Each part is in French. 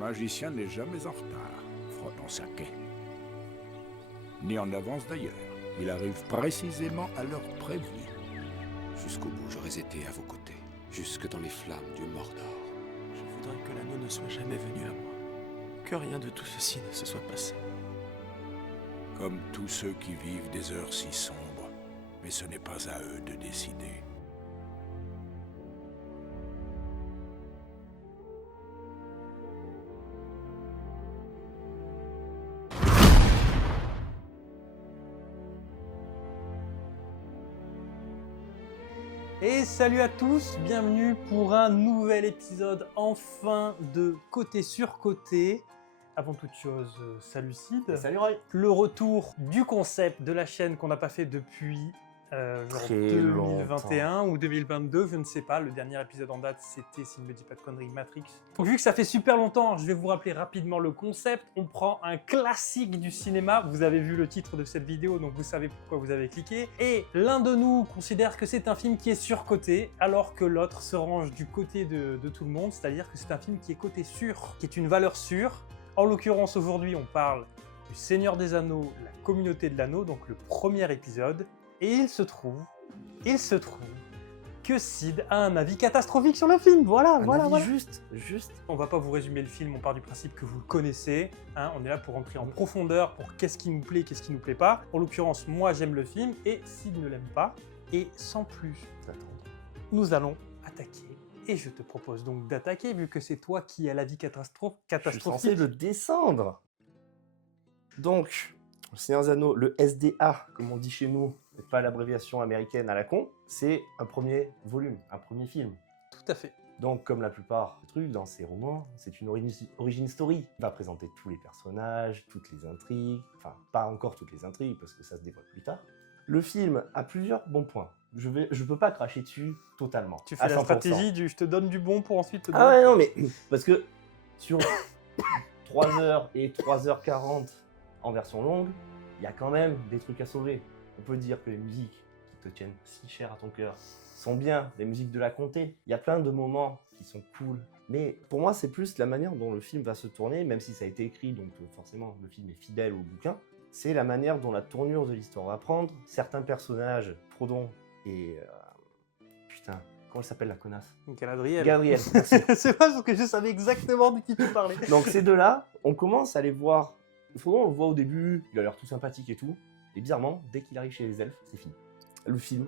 magicien n'est jamais en retard, Frodon Sake. Ni en avance d'ailleurs. Il arrive précisément à l'heure prévue. Jusqu'au bout, j'aurais été à vos côtés, jusque dans les flammes du Mordor. Je voudrais que l'anneau ne soit jamais venu à moi. Que rien de tout ceci ne se soit passé. Comme tous ceux qui vivent des heures si sombres, mais ce n'est pas à eux de décider. Et salut à tous, bienvenue pour un nouvel épisode enfin de Côté sur Côté. Avant toute chose, salut Sid. Salut Roy. Le retour du concept de la chaîne qu'on n'a pas fait depuis genre 2021 ou 2022, je ne sais pas. Le dernier épisode en date, c'était, s'il ne me dit pas de conneries, Matrix. Donc vu que ça fait super longtemps, je vais vous rappeler rapidement le concept. On prend un classique du cinéma. Vous avez vu le titre de cette vidéo, donc vous savez pourquoi vous avez cliqué. Et l'un de nous considère que c'est un film qui est surcoté, alors que l'autre se range du côté de tout le monde, c'est-à-dire que c'est un film qui est coté sûr, qui est une valeur sûre. En l'occurrence, aujourd'hui, on parle du Seigneur des Anneaux, la communauté de l'anneau, donc le premier épisode. Et il se trouve que Sid a un avis catastrophique sur le film. Voilà. Juste. On va pas vous résumer le film, on part du principe que vous le connaissez. Hein, on est là pour rentrer en profondeur, pour qu'est-ce qui nous plaît, qu'est-ce qui nous plaît pas. En l'occurrence, moi j'aime le film et Sid ne l'aime pas. Et sans plus attendre, nous allons attaquer. Et je te propose donc d'attaquer, vu que c'est toi qui as l'avis catastrophique. Je suis censé le descendre. Donc, le Seigneur des Anneaux, le SDA, comme on dit chez nous, et pas l'abréviation américaine à la con, c'est un premier volume, un premier film. Tout à fait. Donc, comme la plupart des trucs dans ces romans, c'est une origin story. Il va présenter tous les personnages, toutes les intrigues, enfin, pas encore toutes les intrigues, parce que ça se dévoile plus tard. Le film a plusieurs bons points. Je peux pas cracher dessus totalement. Tu fais la 100%. stratégie du je te donne du bon pour ensuite te donner... Ah ouais, non, mais parce que sur 3h et 3h40 en version longue, il y a quand même des trucs à sauver. On peut dire que les musiques qui te tiennent si cher à ton cœur sont bien, les musiques de la comté. Il y a plein de moments qui sont cool. Mais pour moi, c'est plus la manière dont le film va se tourner, même si ça a été écrit, donc forcément le film est fidèle au bouquin. C'est la manière dont la tournure de l'histoire va prendre. Certains personnages, Frodon et... putain, comment elle s'appelle la connasse? Galadriel. Galadriel, merci. C'est pas parce que je savais exactement de qui tu parlais. Donc ces deux-là, on commence à les voir. Frodon, on le voit au début, il a l'air tout sympathique et tout. Et bizarrement, dès qu'il arrive chez les elfes, c'est fini. Le film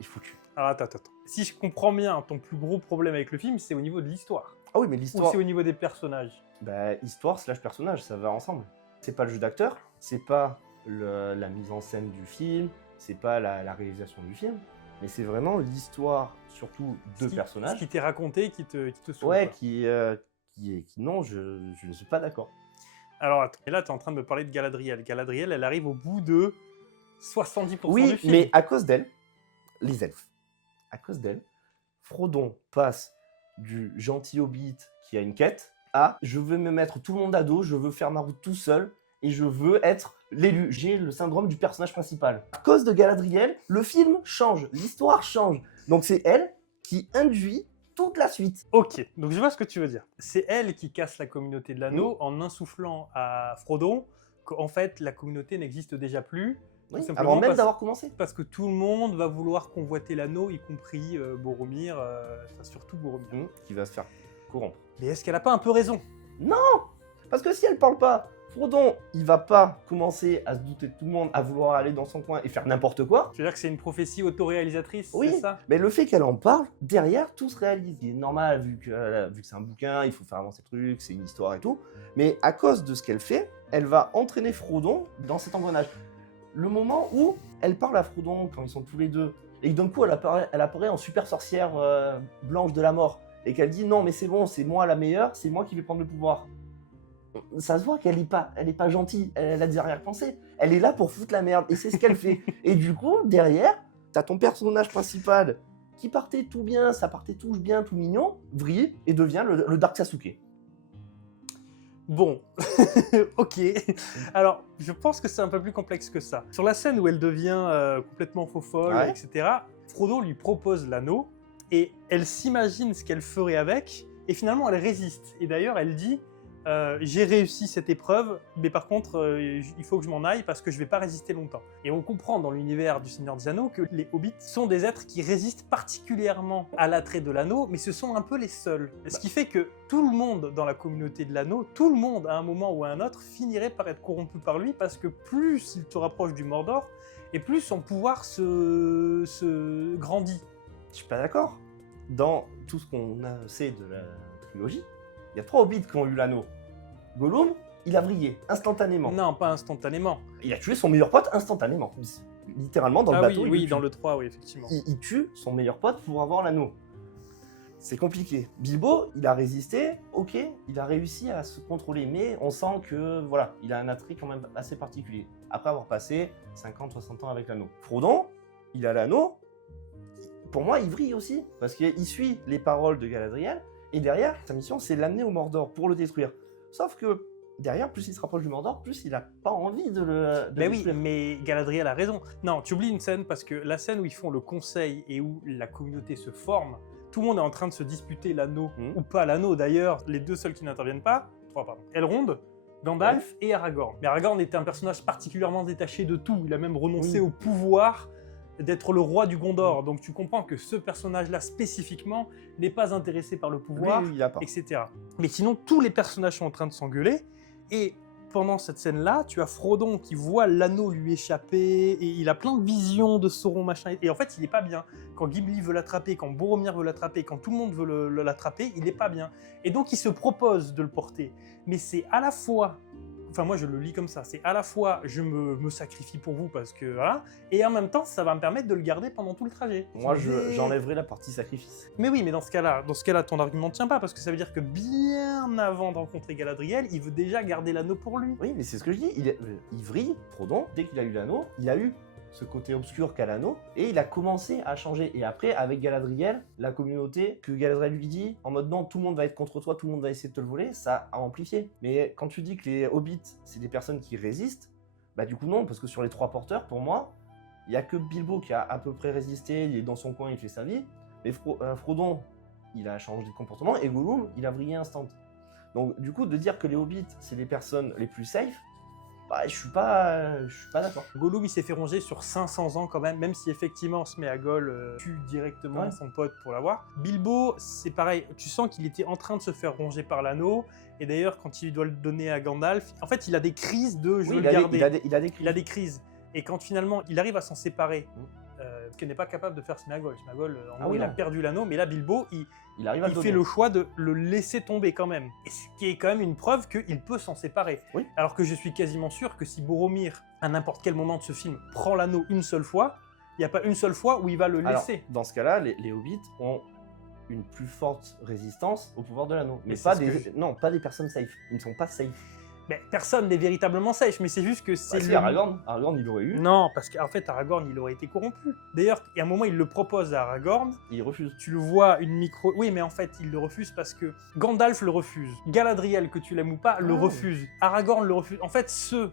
est foutu. Alors attends. Si je comprends bien, ton plus gros problème avec le film, c'est au niveau de l'histoire. Ah oui, mais Ou l'histoire... c'est au niveau des personnages? Bah, histoire slash personnage, ça va ensemble. C'est pas le jeu d'acteur, c'est pas la mise en scène du film, c'est pas la réalisation du film, mais c'est vraiment l'histoire, surtout de personnages. Ce qui t'est raconté, qui te saoule. Ouais, quoi. non, je ne suis pas d'accord. Alors attends, et là tu es en train de me parler de Galadriel. Galadriel, elle arrive au bout de 70% du Oui, film. mais à cause d'elle, les elfes, à cause d'elle, Frodon passe du gentil hobbit qui a une quête à je veux me mettre tout le monde à dos, je veux faire ma route tout seul et je veux être l'élu. J'ai le syndrome du personnage principal. À cause de Galadriel, le film change, l'histoire change. Donc c'est elle qui induit toute la suite. Ok, donc je vois ce que tu veux dire. C'est elle qui casse la communauté de l'anneau en insufflant à Frodon qu'en fait la communauté n'existe déjà plus. Oui, simplement avant même d'avoir commencé. Parce que tout le monde va vouloir convoiter l'anneau, y compris Boromir, enfin surtout Boromir. Qui va se faire corrompre. Mais est-ce qu'elle a pas un peu raison? Non! Parce que si elle parle pas, Frodon, il va pas commencer à se douter de tout le monde, à vouloir aller dans son coin et faire n'importe quoi. Tu veux dire que c'est une prophétie autoréalisatrice, Oui, c'est ça? mais le fait qu'elle en parle, derrière, tout se réalise. Il est normal, vu que c'est un bouquin, il faut faire avancer le truc, c'est une histoire et tout. Mais à cause de ce qu'elle fait, elle va entraîner Frodon dans cet engrenage. Le moment où elle parle à Frodon, quand ils sont tous les deux, et que d'un coup, elle apparaît en super sorcière blanche de la mort, et qu'elle dit « Non, mais c'est bon, c'est moi la meilleure, c'est moi qui vais prendre le pouvoir ». Ça se voit qu'elle est pas gentille, elle a des arrière-pensées. Elle est là pour foutre la merde, et c'est ce qu'elle fait. Et du coup, derrière, t'as ton personnage principal qui partait tout bien, ça partait tout bien, tout mignon, vrille, et devient le Dark Sasuke. Bon, ok. Alors, je pense que c'est un peu plus complexe que ça. Sur la scène où elle devient complètement faux-folle, Ouais. etc., Frodon lui propose l'anneau, et elle s'imagine ce qu'elle ferait avec, et finalement elle résiste. Et d'ailleurs, elle dit j'ai réussi cette épreuve, mais par contre, il faut que je m'en aille parce que je vais pas résister longtemps. Et on comprend dans l'univers du Seigneur des Anneaux que les hobbits sont des êtres qui résistent particulièrement à l'attrait de l'anneau, mais ce sont un peu les seuls. Ce qui fait que tout le monde dans la communauté de l'anneau, tout le monde à un moment ou à un autre finirait par être corrompu par lui parce que plus il te rapproche du Mordor, et plus son pouvoir se grandit. Je suis pas d'accord. Dans tout ce qu'on sait de la trilogie, il y a 3 hobbits qui ont eu l'anneau. Gollum, il a brillé instantanément. Non, pas instantanément. Il a tué son meilleur pote instantanément. Littéralement, dans le Ah bateau. oui, il oui, le tue. dans le 3, oui, effectivement. Il tue son meilleur pote pour avoir l'anneau. C'est compliqué. Bilbo, il a résisté, ok, il a réussi à se contrôler, mais on sent que, voilà, il a un attrait quand même assez particulier. Après avoir passé 50-60 ans avec l'anneau. Frodon, il a l'anneau, pour moi, il vrille aussi, parce qu'il suit les paroles de Galadriel, et derrière, sa mission, c'est l'amener au Mordor pour le détruire. Sauf que, derrière, plus il se rapproche du Mordor, plus il a pas envie de le Ben oui, détruire. mais Galadriel a raison. Non, tu oublies une scène parce que la scène où ils font le conseil et où la communauté se forme, tout le monde est en train de se disputer l'anneau ou pas l'anneau. D'ailleurs, les deux seuls qui n'interviennent pas, 3 pardon, Elrond, Gandalf et Aragorn. Mais Aragorn était un personnage particulièrement détaché de tout. Il a même renoncé au pouvoir d'être le roi du Gondor. Donc tu comprends que ce personnage-là spécifiquement n'est pas intéressé par le pouvoir, Lui, il a pas. etc. Mais sinon, tous les personnages sont en train de s'engueuler et pendant cette scène-là, tu as Frodon qui voit l'anneau lui échapper et il a plein de visions de Sauron, machin. Et en fait, il est pas bien. Quand Gimli veut l'attraper, quand Boromir veut l'attraper, quand tout le monde veut l'attraper, il est pas bien. Et donc, il se propose de le porter. Mais c'est à la fois... Enfin, moi, je le lis comme ça. C'est à la fois, je me sacrifie pour vous parce que voilà, et en même temps, ça va me permettre de le garder pendant tout le trajet. Moi, Mais- j'enlèverais la partie sacrifice. Mais oui, mais dans ce cas-là, ton argument ne tient pas parce que ça veut dire que bien avant de rencontrer Galadriel, il veut déjà garder l'anneau pour lui. Oui, mais c'est ce que je dis. Il vrille, Frodon, dès qu'il a eu l'anneau, il a eu ce côté obscur qu'a l'anneau, et il a commencé à changer. Et après, avec Galadriel, la communauté, que Galadriel lui dit, en mode non, tout le monde va être contre toi, tout le monde va essayer de te le voler, ça a amplifié. Mais quand tu dis que les hobbits, c'est des personnes qui résistent, bah du coup non, parce que sur les 3 porteurs, pour moi, il y a que Bilbo qui a à peu près résisté, il est dans son coin, il fait sa vie, mais Frodon, il a changé de comportement, et Gollum, il a vrillé instant. Donc du coup, de dire que les hobbits, c'est les personnes les plus safe, bah, je suis pas d'accord. Gollum, il s'est fait ronger sur 500 ans quand même si effectivement Sméagol tue directement Ouais. son pote pour l'avoir. Bilbo, c'est pareil, tu sens qu'il était en train de se faire ronger par l'anneau, et d'ailleurs, quand il doit le donner à Gandalf, en fait, il a des crises de « je veux le garder ». il a des Il a des crises. Et quand finalement, il arrive à s'en séparer, ce qu'il n'est pas capable de faire Sméagol. Sméagol, en Ah gros, oui, il a non. perdu l'anneau, mais là, Bilbo, il arrive à il le fait donner. le choix de le laisser tomber quand même. Et ce qui est quand même une preuve qu'il peut s'en séparer. Oui. Alors que je suis quasiment sûr que si Boromir, à n'importe quel moment de ce film, prend l'anneau une seule fois, il n'y a pas une seule fois où il va le Alors, laisser. dans ce cas-là, les hobbits ont une plus forte résistance au pouvoir de l'anneau. Mais c'est pas ce que des, non, pas des personnes safe. Ils ne sont pas safe. Mais personne n'est véritablement safe, mais c'est juste que c'est Bah, si, le- Aragorn, il l'aurait eu. Non, parce qu'en fait, Aragorn, il aurait été corrompu. D'ailleurs, il y a un moment, il le propose à Aragorn. Il refuse. Tu le vois, une micro... Oui, mais en fait, il le refuse parce que Gandalf le refuse. Galadriel, que tu l'aimes ou pas, le Ah. refuse. Aragorn le refuse. En fait, ceux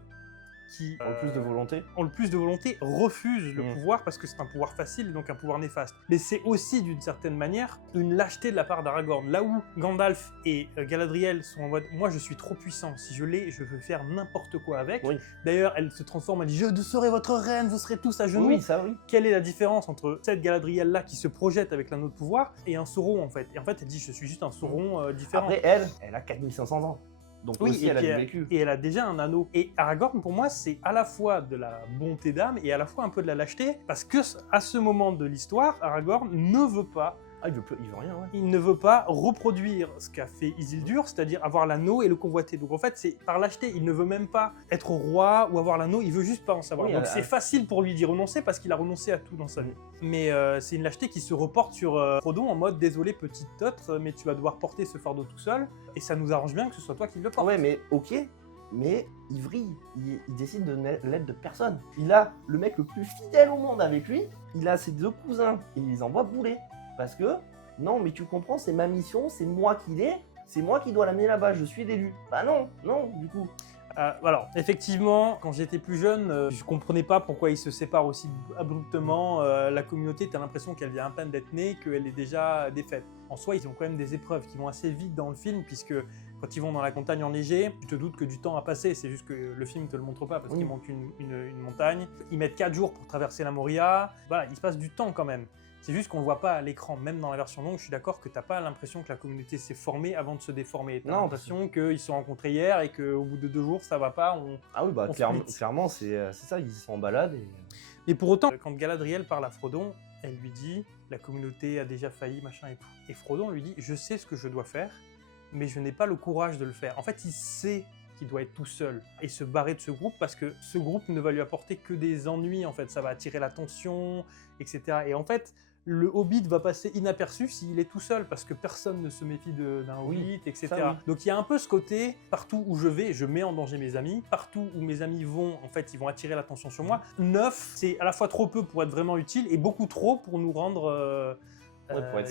qui Ont plus de volonté. ont le plus de volonté refusent le Mm. pouvoir parce que c'est un pouvoir facile, donc un pouvoir néfaste. Mais c'est aussi, d'une certaine manière, une lâcheté de la part d'Aragorn. Là où Gandalf et Galadriel sont en mode « moi, je suis trop puissant. Si je l'ai, je veux faire n'importe quoi avec. Oui. D'ailleurs, elle se transforme, elle dit « je serai votre reine, vous serez tous à genoux. Oui, ça oui. Quelle est la différence entre cette Galadriel-là qui se projette avec l'anneau de pouvoir et un Sauron, en fait? Et en fait, elle dit « je suis juste un Sauron différent ». Après, elle a 4500 ans. Donc Oui, aussi, et elle a puis du vécu. et elle a déjà un anneau. Et Aragorn, pour moi, c'est à la fois de la bonté d'âme et à la fois un peu de la lâcheté, parce que à ce moment de l'histoire, Aragorn ne veut pas, Ah, il veut rien, ouais. il ne veut pas reproduire ce qu'a fait Isildur, c'est-à-dire avoir l'anneau et le convoiter. Donc en fait, c'est par lâcheté, il ne veut même pas être roi ou avoir l'anneau, il veut juste pas en savoir. Oui, Donc c'est facile pour lui d'y renoncer parce qu'il a renoncé à tout dans sa vie. Mais c'est une lâcheté qui se reporte sur Frodon en mode désolé petite totre, mais tu vas devoir porter ce fardeau tout seul, et ça nous arrange bien que ce soit toi qui le porte. Ouais, mais ok, mais il vrille. Il décide de l'aide de personne. Il a le mec le plus fidèle au monde avec lui. Il a ses 2 cousins et il les envoie bouler. Parce que, non, mais tu comprends, c'est ma mission, c'est moi qui l'ai, c'est moi qui dois l'amener là-bas, je suis l'élu. Bah non, du coup. Alors, effectivement, quand j'étais plus jeune, je comprenais pas pourquoi ils se séparent aussi abruptement. La communauté, t'as l'impression qu'elle vient à peine d'être née, qu'elle est déjà défaite. En soi, ils ont quand même des épreuves qui vont assez vite dans le film, puisque Quand ils vont dans la montagne enneigée, tu te doutes que du temps a passé, c'est juste que le film ne te le montre pas parce qu'il manque une montagne. Ils mettent 4 jours pour traverser la Moria. Voilà, il se passe du temps quand même. C'est juste qu'on ne le voit pas à l'écran, même dans la version longue. Je suis d'accord que tu n'as pas l'impression que la communauté s'est formée avant de se déformer. Tu as l'impression qu'ils se sont rencontrés hier et qu'au bout de 2 jours, ça va pas. Ah oui, bah clairement, c'est ça, ils sont en balade. Mais pour autant, quand Galadriel parle à Frodon, elle lui dit « la communauté a déjà failli, machin et tout ». Et Frodon lui dit « je sais ce que je dois faire, mais je n'ai pas le courage de le faire ». En fait, il sait qu'il doit être tout seul et se barrer de ce groupe parce que ce groupe ne va lui apporter que des ennuis, en fait. Ça va attirer l'attention, etc. Et en fait, le Hobbit va passer inaperçu s'il est tout seul parce que personne ne se méfie d'un Hobbit, etc. Ça, oui. Donc il y a un peu ce côté, partout où je vais, je mets en danger mes amis. Partout où mes amis vont, en fait, ils vont attirer l'attention sur moi. 9, c'est à la fois trop peu pour être vraiment utile et beaucoup trop pour nous rendre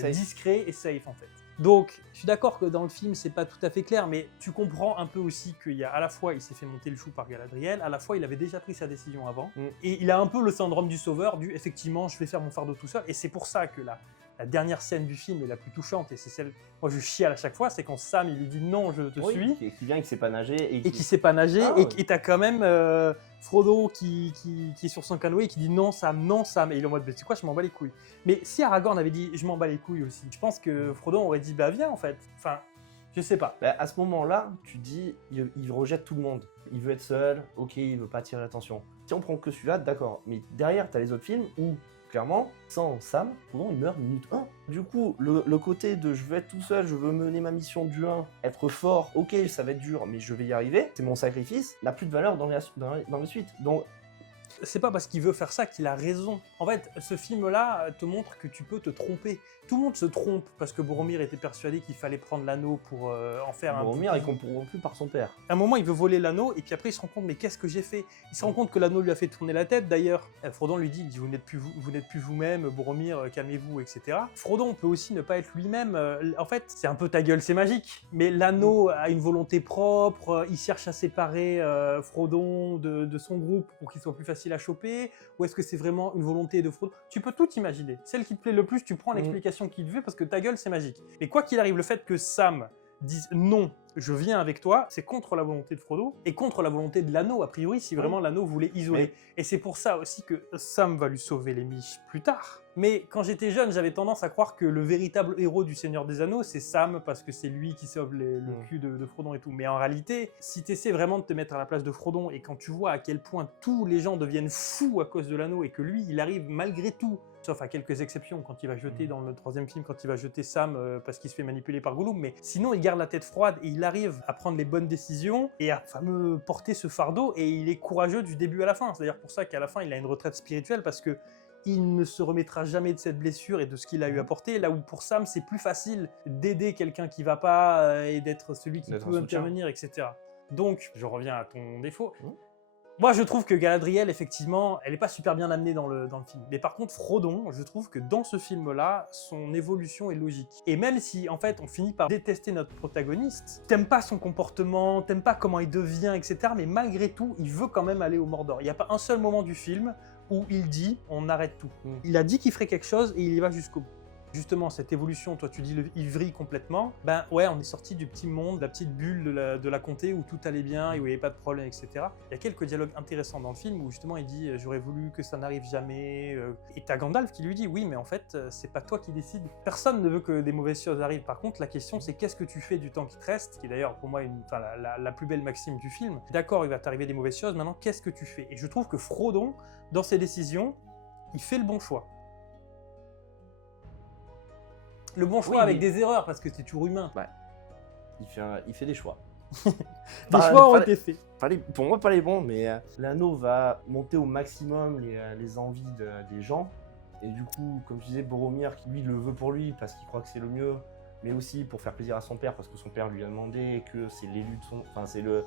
discrets et safe, en fait. Donc, je suis d'accord que dans le film, c'est pas tout à fait clair, mais tu comprends un peu aussi qu'il y a à la fois, il s'est fait monter le chou par Galadriel, à la fois, il avait déjà pris sa décision avant, et il a un peu le syndrome du sauveur, effectivement, je vais faire mon fardeau tout seul, et c'est pour ça que la dernière scène du film est la plus touchante, et c'est celle, moi je chiale à chaque fois, c'est quand Sam, il lui dit non, je te suis. Et qui vient, qui sait pas nager. Et qui sait pas nager, et t'as quand même Frodo qui est sur son canoë et qui dit non Sam, et il est en mode, c'est quoi, je m'en bats les couilles. Mais si Aragorn avait dit je m'en bats les couilles aussi, je pense que Frodo aurait dit bah viens en fait. Enfin, je sais pas. Bah, à ce moment-là, tu dis, il rejette tout le monde. Il veut être seul, ok, il veut pas attirer l'attention. Si on prend que celui-là, d'accord. Mais derrière, t'as les autres films où, clairement, sans Sam, Frodon, il meurt minute 1. Du coup, le côté de je veux être tout seul, je veux mener ma mission du 1, être fort, ok, ça va être dur, mais je vais y arriver, c'est mon sacrifice, n'a plus de valeur dans les suites. Donc, c'est pas parce qu'il veut faire ça qu'il a raison. En fait, ce film-là te montre que tu peux te tromper. Tout le monde se trompe parce que Boromir était persuadé qu'il fallait prendre l'anneau pour en faire un... Boromir est corrompu par son père. À un moment, il veut voler l'anneau et puis après, il se rend compte, mais qu'est-ce que j'ai fait? Il se rend compte que l'anneau lui a fait tourner la tête, d'ailleurs. Frodon lui dit, vous n'êtes plus vous-même, Boromir, calmez-vous, etc. Frodon peut aussi ne pas être lui-même. En fait, c'est un peu ta gueule, c'est magique. Mais l'anneau a une volonté propre, il cherche à séparer Frodon de son groupe pour qu'il soit plus facile à choper, ou est-ce que c'est vraiment une volonté de Frodon? Tu peux tout imaginer. Celle qui te plaît le plus, tu prends l'explication qu'il te veut parce que ta gueule, c'est magique. Mais quoi qu'il arrive, le fait que Sam dise non, je viens avec toi, c'est contre la volonté de Frodo et contre la volonté de l'anneau, a priori, si vraiment l'anneau voulait isoler. Et c'est pour ça aussi que Sam va lui sauver les miches plus tard. Mais quand j'étais jeune, j'avais tendance à croire que le véritable héros du Seigneur des Anneaux, c'est Sam, parce que c'est lui qui sauve le cul de Frodon et tout. Mais en réalité, si tu essaies vraiment de te mettre à la place de Frodon, et quand tu vois à quel point tous les gens deviennent fous à cause de l'anneau, et que lui, il arrive malgré tout, sauf à quelques exceptions, quand il va jeter dans le 3e film, quand il va jeter Sam parce qu'il se fait manipuler par Gollum, mais sinon il garde la tête froide et il arrive à prendre les bonnes décisions et à porter ce fardeau, et il est courageux du début à la fin. C'est d'ailleurs pour ça qu'à la fin il a une retraite spirituelle, parce que il ne se remettra jamais de cette blessure et de ce qu'il a eu à porter, là où pour Sam c'est plus facile d'aider quelqu'un qui va pas et d'être celui qui peut intervenir, etc. Donc je reviens à ton défaut. Moi, je trouve que Galadriel, effectivement, elle n'est pas super bien amenée dans le film. Mais par contre, Frodon, je trouve que dans ce film-là, son évolution est logique. Et même si, en fait, on finit par détester notre protagoniste, t'aimes pas son comportement, t'aimes pas comment il devient, etc. Mais malgré tout, il veut quand même aller au Mordor. Il n'y a pas un seul moment du film où il dit « on arrête tout ». Il a dit qu'il ferait quelque chose et il y va jusqu'au bout. Justement, cette évolution, toi tu dis il vrille complètement, ben ouais, on est sorti du petit monde, de la petite bulle de la comté où tout allait bien et où il n'y avait pas de problème, etc. Il y a quelques dialogues intéressants dans le film où justement il dit « j'aurais voulu que ça n'arrive jamais ». Et t'as Gandalf qui lui dit « oui, mais en fait, c'est pas toi qui décides. Personne ne veut que des mauvaises choses arrivent. Par contre, la question c'est qu'est-ce que tu fais du temps qui te reste ?» qui est d'ailleurs pour moi la plus belle maxime du film. D'accord, il va t'arriver des mauvaises choses, maintenant qu'est-ce que tu fais? Et je trouve que Frodon, dans ses décisions, il fait le bon choix. Le bon choix avec des erreurs, parce que c'est toujours humain. Ouais. Il fait des choix. Des choix ont été faits. Pour moi, pas les bons, mais l'anneau va monter au maximum les envies des gens. Et du coup, comme je disais, Boromir, qui lui le veut pour lui, parce qu'il croit que c'est le mieux, mais aussi pour faire plaisir à son père, parce que son père lui a demandé, et que c'est l'élu de son... Enfin, c'est le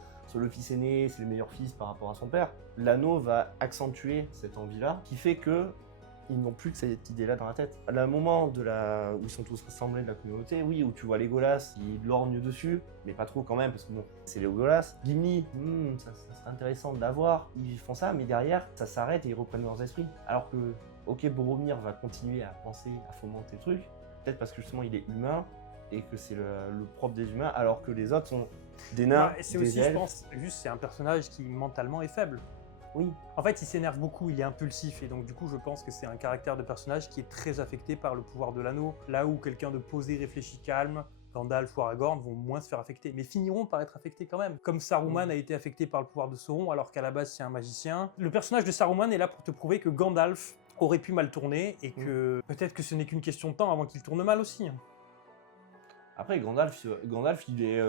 fils aîné, c'est le meilleur fils par rapport à son père. L'anneau va accentuer cette envie-là, qui fait que ils n'ont plus que cette idée-là dans la tête. À un moment où ils sont tous rassemblés de la communauté, oui, où tu vois Legolas, il lorgne dessus, mais pas trop quand même, parce que bon, c'est Legolas. Gimli, ça serait intéressant de l'avoir. Ils font ça, mais derrière, ça s'arrête et ils reprennent leurs esprits. Alors que, ok, Boromir va continuer à penser, à fomenter le truc, peut-être parce que justement il est humain, et que c'est le propre des humains, alors que les autres sont des nains, Ouais, et c'est des aussi, elfes. je pense, juste c'est un personnage qui mentalement est faible. Oui. En fait, il s'énerve beaucoup, il est impulsif, et donc du coup, je pense que c'est un caractère de personnage qui est très affecté par le pouvoir de l'anneau. Là où quelqu'un de posé, réfléchi, calme, Gandalf ou Aragorn vont moins se faire affecter, mais finiront par être affectés quand même. Comme Saruman a été affecté par le pouvoir de Sauron, alors qu'à la base c'est un magicien. Le personnage de Saruman est là pour te prouver que Gandalf aurait pu mal tourner, et que peut-être que ce n'est qu'une question de temps avant qu'il tourne mal aussi. Après, Gandalf il est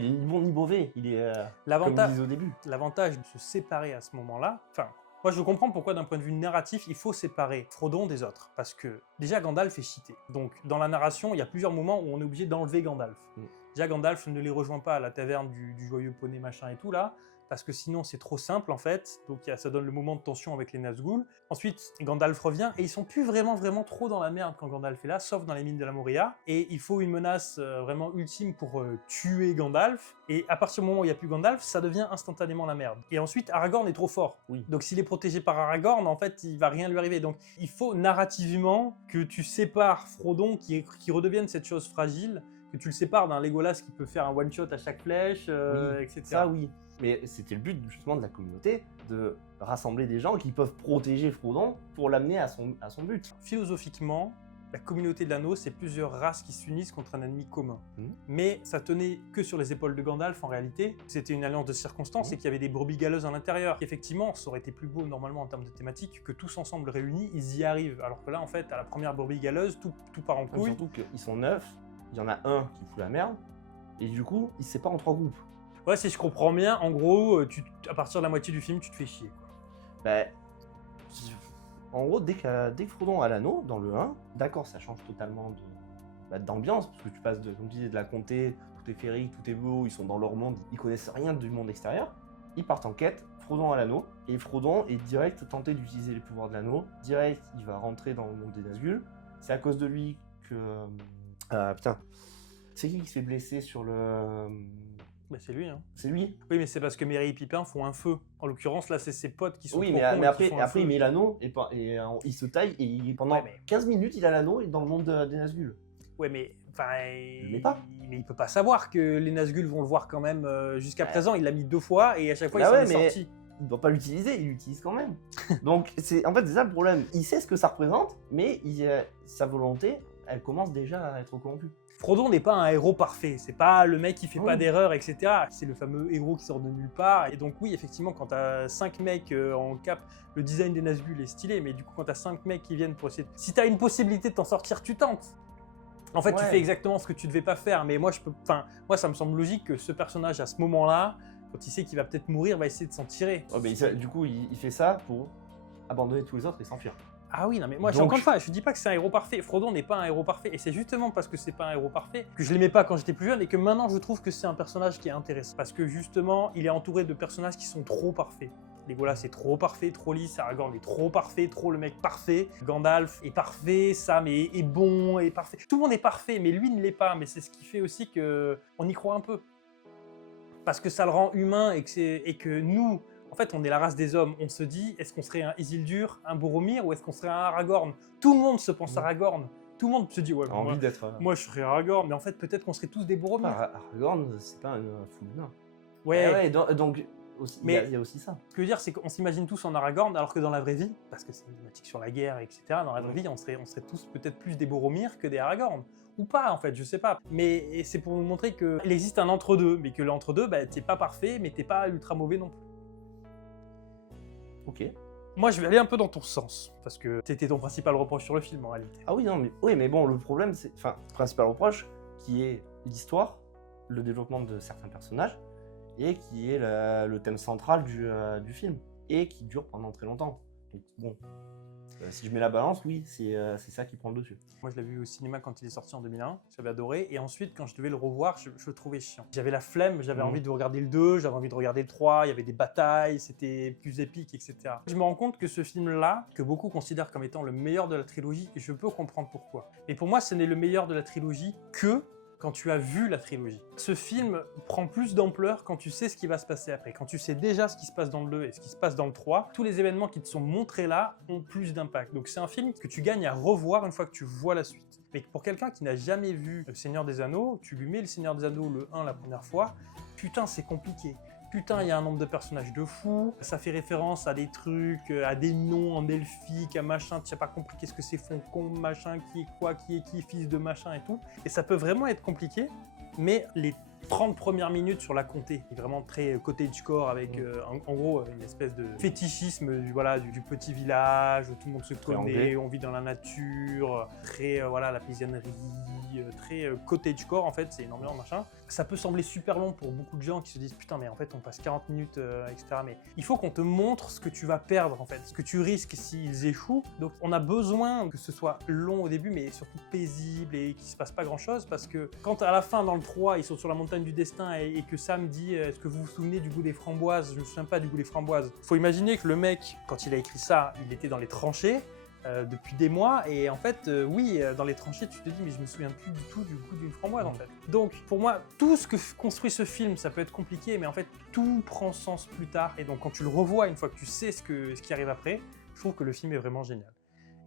ni bon ni mauvais. Il est, comme on L'avantage, disait au début. l'avantage de se séparer à ce moment-là, enfin, moi je comprends pourquoi d'un point de vue narratif, il faut séparer Frodon des autres, parce que déjà Gandalf est cheaté. Donc dans la narration, il y a plusieurs moments où on est obligé d'enlever Gandalf. Déjà Gandalf ne les rejoint pas à la taverne du joyeux poney machin et tout là, parce que sinon c'est trop simple en fait, donc ça donne le moment de tension avec les Nazgûl. Ensuite, Gandalf revient, et ils sont plus vraiment trop dans la merde quand Gandalf est là, sauf dans les mines de la Moria, et il faut une menace vraiment ultime pour tuer Gandalf, et à partir du moment où il n'y a plus Gandalf, ça devient instantanément la merde. Et ensuite, Aragorn est trop fort. Oui. Donc s'il est protégé par Aragorn, en fait, il va rien lui arriver. Donc il faut narrativement que tu sépares Frodon, qui redevienne cette chose fragile, que tu le sépares d'un Legolas qui peut faire un one-shot à chaque flèche, Oui, etc. Ça, oui. Mais c'était le but justement de la communauté, de rassembler des gens qui peuvent protéger Frodon pour l'amener à son but. Philosophiquement, la communauté de l'anneau, c'est plusieurs races qui s'unissent contre un ennemi commun. Mhm. Mais ça tenait que sur les épaules de Gandalf en réalité. C'était une alliance de circonstances et qu'il y avait des brebis galeuses à l'intérieur. Effectivement, ça aurait été plus beau normalement en termes de thématique que tous ensemble réunis, ils y arrivent. Alors que là, en fait, à la première brebis galeuse, tout part en couille. Surtout qu'ils sont 9, il y en a un qui fout la merde, et du coup, ils se séparent en 3 groupes. Ouais, si je comprends bien, en gros, à partir de la moitié du film, tu te fais chier. Ben, en gros, dès que Frodon a l'anneau, dans le 1, d'accord, ça change totalement d'ambiance, parce que tu passes, comme tu disais, de la comté, tout est féerique, tout est beau, ils sont dans leur monde, ils connaissent rien du monde extérieur. Ils partent en quête, Frodon a l'anneau, et Frodon est direct tenté d'utiliser les pouvoirs de l'anneau. Direct, il va rentrer dans le monde des Nazgûl. C'est à cause de lui que... putain, c'est qui se fait blesser sur le... Bah, c'est lui, hein. C'est lui. Oui, mais c'est parce que Merry et Pipin font un feu. En l'occurrence, là, c'est ses potes qui sont Oui, trop mais cons et qui font un après feu. il met l'anneau et il se taille et pendant Ouais, mais- 15 minutes il a l'anneau et dans le monde des Nazgûl. Ouais, mais enfin, le met pas. mais il peut pas savoir que les Nazgûl vont le voir quand même. Jusqu'à présent, il l'a mis 2 fois et à chaque fois, Bah il s'en ouais, est mais- sorti. Il doit pas l'utiliser, il l'utilise quand même. Donc en fait c'est ça le problème. Il sait ce que ça représente, mais sa volonté, elle commence déjà à être corrompue. Frodon n'est pas un héros parfait. C'est pas le mec qui fait Oui. pas d'erreur, etc. C'est le fameux héros qui sort de nulle part. Et donc oui, effectivement, quand t'as 5 mecs en cap, le design des Nazgûl est stylé, mais du coup, quand t'as 5 mecs qui viennent pour essayer... Si t'as une possibilité de t'en sortir, tu tentes. En fait, tu Ouais. fais exactement ce que tu devais pas faire. Mais moi, moi, ça me semble logique que ce personnage, à ce moment-là, quand il sait qu'il va peut-être mourir, va essayer de s'en tirer. Oh, mais du coup il fait ça pour abandonner tous les autres et s'enfuir. Ah oui, non mais moi, Donc- encore une fois, je dis pas que c'est un héros parfait. Frodon n'est pas un héros parfait. Et c'est justement parce que c'est pas un héros parfait que je l'aimais pas quand j'étais plus jeune et que maintenant je trouve que c'est un personnage qui est intéressant. Parce que justement, il est entouré de personnages qui sont trop parfaits. Legolas est trop parfait, trop lisse, Aragorn est trop parfait, trop le mec parfait, Gandalf est parfait, Sam est bon, est parfait. Tout le monde est parfait, mais lui ne l'est pas. Mais c'est ce qui fait aussi que on y croit un peu. Parce que ça le rend humain et que nous... En fait, on est la race des hommes. On se dit, est-ce qu'on serait un Isildur, un Boromir, ou est-ce qu'on serait un Aragorn? Tout le monde se pense Aragorn. Tout le monde se dit, ouais, T'as envie d'être. moi je serais Aragorn, mais en fait, peut-être qu'on serait tous des Boromir. Aragorn, c'est pas un full humain. Ouais, Ouais, donc aussi, Mais- il y a aussi ça. ce que je veux dire, c'est qu'on s'imagine tous en Aragorn, alors que dans la vraie vie, parce que c'est une thématique sur la guerre, etc., dans la vraie vie, on serait tous peut-être plus des Boromir que des Aragorn. Ou pas, en fait, je sais pas. Mais c'est pour nous montrer qu'il existe un entre-deux, mais que l'entre-deux, bah, t'es pas parfait, mais t'es pas ultra mauvais non plus. Ok. Moi, je vais aller un peu dans ton sens, parce que c'était ton principal reproche sur le film, en réalité. Ah oui, non, mais bon, le problème, c'est. Enfin, le principal reproche, qui est l'histoire, le développement de certains personnages, et qui est le thème central du film, et qui dure pendant très longtemps. Donc, bon. Si je mets la balance, oui, c'est ça qui prend le dessus. Moi, je l'ai vu au cinéma quand il est sorti en 2001, j'avais adoré, et ensuite, quand je devais le revoir, je le trouvais chiant. J'avais la flemme, j'avais Mhm. envie de regarder le 2, j'avais envie de regarder le 3, il y avait des batailles, c'était plus épique, etc. Je me rends compte que ce film-là, que beaucoup considèrent comme étant le meilleur de la trilogie, et je peux comprendre pourquoi. Mais pour moi, ce n'est le meilleur de la trilogie que quand tu as vu la trilogie. Ce film prend plus d'ampleur quand tu sais ce qui va se passer après. Quand tu sais déjà ce qui se passe dans le 2 et ce qui se passe dans le 3, tous les événements qui te sont montrés là ont plus d'impact. Donc c'est un film que tu gagnes à revoir une fois que tu vois la suite. Mais pour quelqu'un qui n'a jamais vu Le Seigneur des Anneaux, tu lui mets Le Seigneur des Anneaux, le 1 la première fois, putain c'est compliqué. Putain, il y a un nombre de personnages de fou, ça fait référence à des trucs, à des noms en elfique, à machin, tu n'as pas compris qu'est-ce que c'est Foncombe, machin, qui est quoi, qui est qui, fils de machin et tout. Et ça peut vraiment être compliqué, mais les 30 premières minutes sur la comté, est vraiment très cottagecore avec en gros une espèce de fétichisme du petit village où tout le monde se connaît, on vit dans la nature, très la paysannerie, très cottagecore en fait, c'est une ambiance machin. Ça peut sembler super long pour beaucoup de gens qui se disent putain mais en fait on passe 40 minutes etc. Mais il faut qu'on te montre ce que tu vas perdre en fait, ce que tu risques s'ils échouent. Donc on a besoin que ce soit long au début mais surtout paisible et qu'il se passe pas grand chose parce que quand à la fin dans le 3 ils sont sur la montagne du destin et que Sam dit est-ce que vous vous souvenez du goût des framboises? Je me souviens pas du goût des framboises. Faut imaginer que le mec quand il a écrit ça il était dans les tranchées depuis des mois et en fait dans les tranchées tu te dis mais je me souviens plus du tout du goût d'une framboise en fait. Donc pour moi tout ce que construit ce film ça peut être compliqué mais en fait tout prend sens plus tard et donc quand tu le revois une fois que tu sais ce qui arrive après, je trouve que le film est vraiment génial.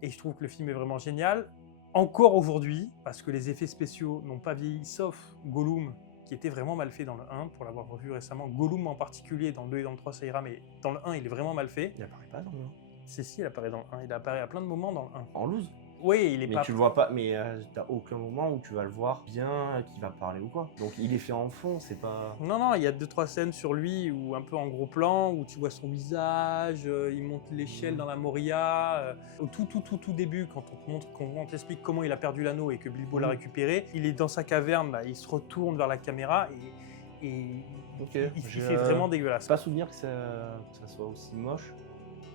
Et je trouve que le film est vraiment génial encore aujourd'hui parce que les effets spéciaux n'ont pas vieilli sauf Gollum qui était vraiment mal fait dans le 1 pour l'avoir revu récemment. Gollum en particulier dans le 2 et dans le 3 ça ira mais dans le 1 il est vraiment mal fait. Il apparaît pas dans le 1. Si, il apparaît dans le 1. Il apparaît à plein de moments dans le 1. En loose. Oui, il est mais pas... tu le vois pas, mais t'as aucun moment où tu vas le voir bien, qu'il va parler ou quoi. Donc il est fait en fond, c'est pas... Non, il y a 2-3 scènes sur lui, où un peu en gros plan, où tu vois son visage, il monte l'échelle dans la Moria. Au tout début, quand on t'explique comment il a perdu l'anneau et que Bilbo l'a récupéré, il est dans sa caverne, là, il se retourne vers la caméra et il fait vraiment dégueulasse. Pas souvenir que ça soit aussi moche,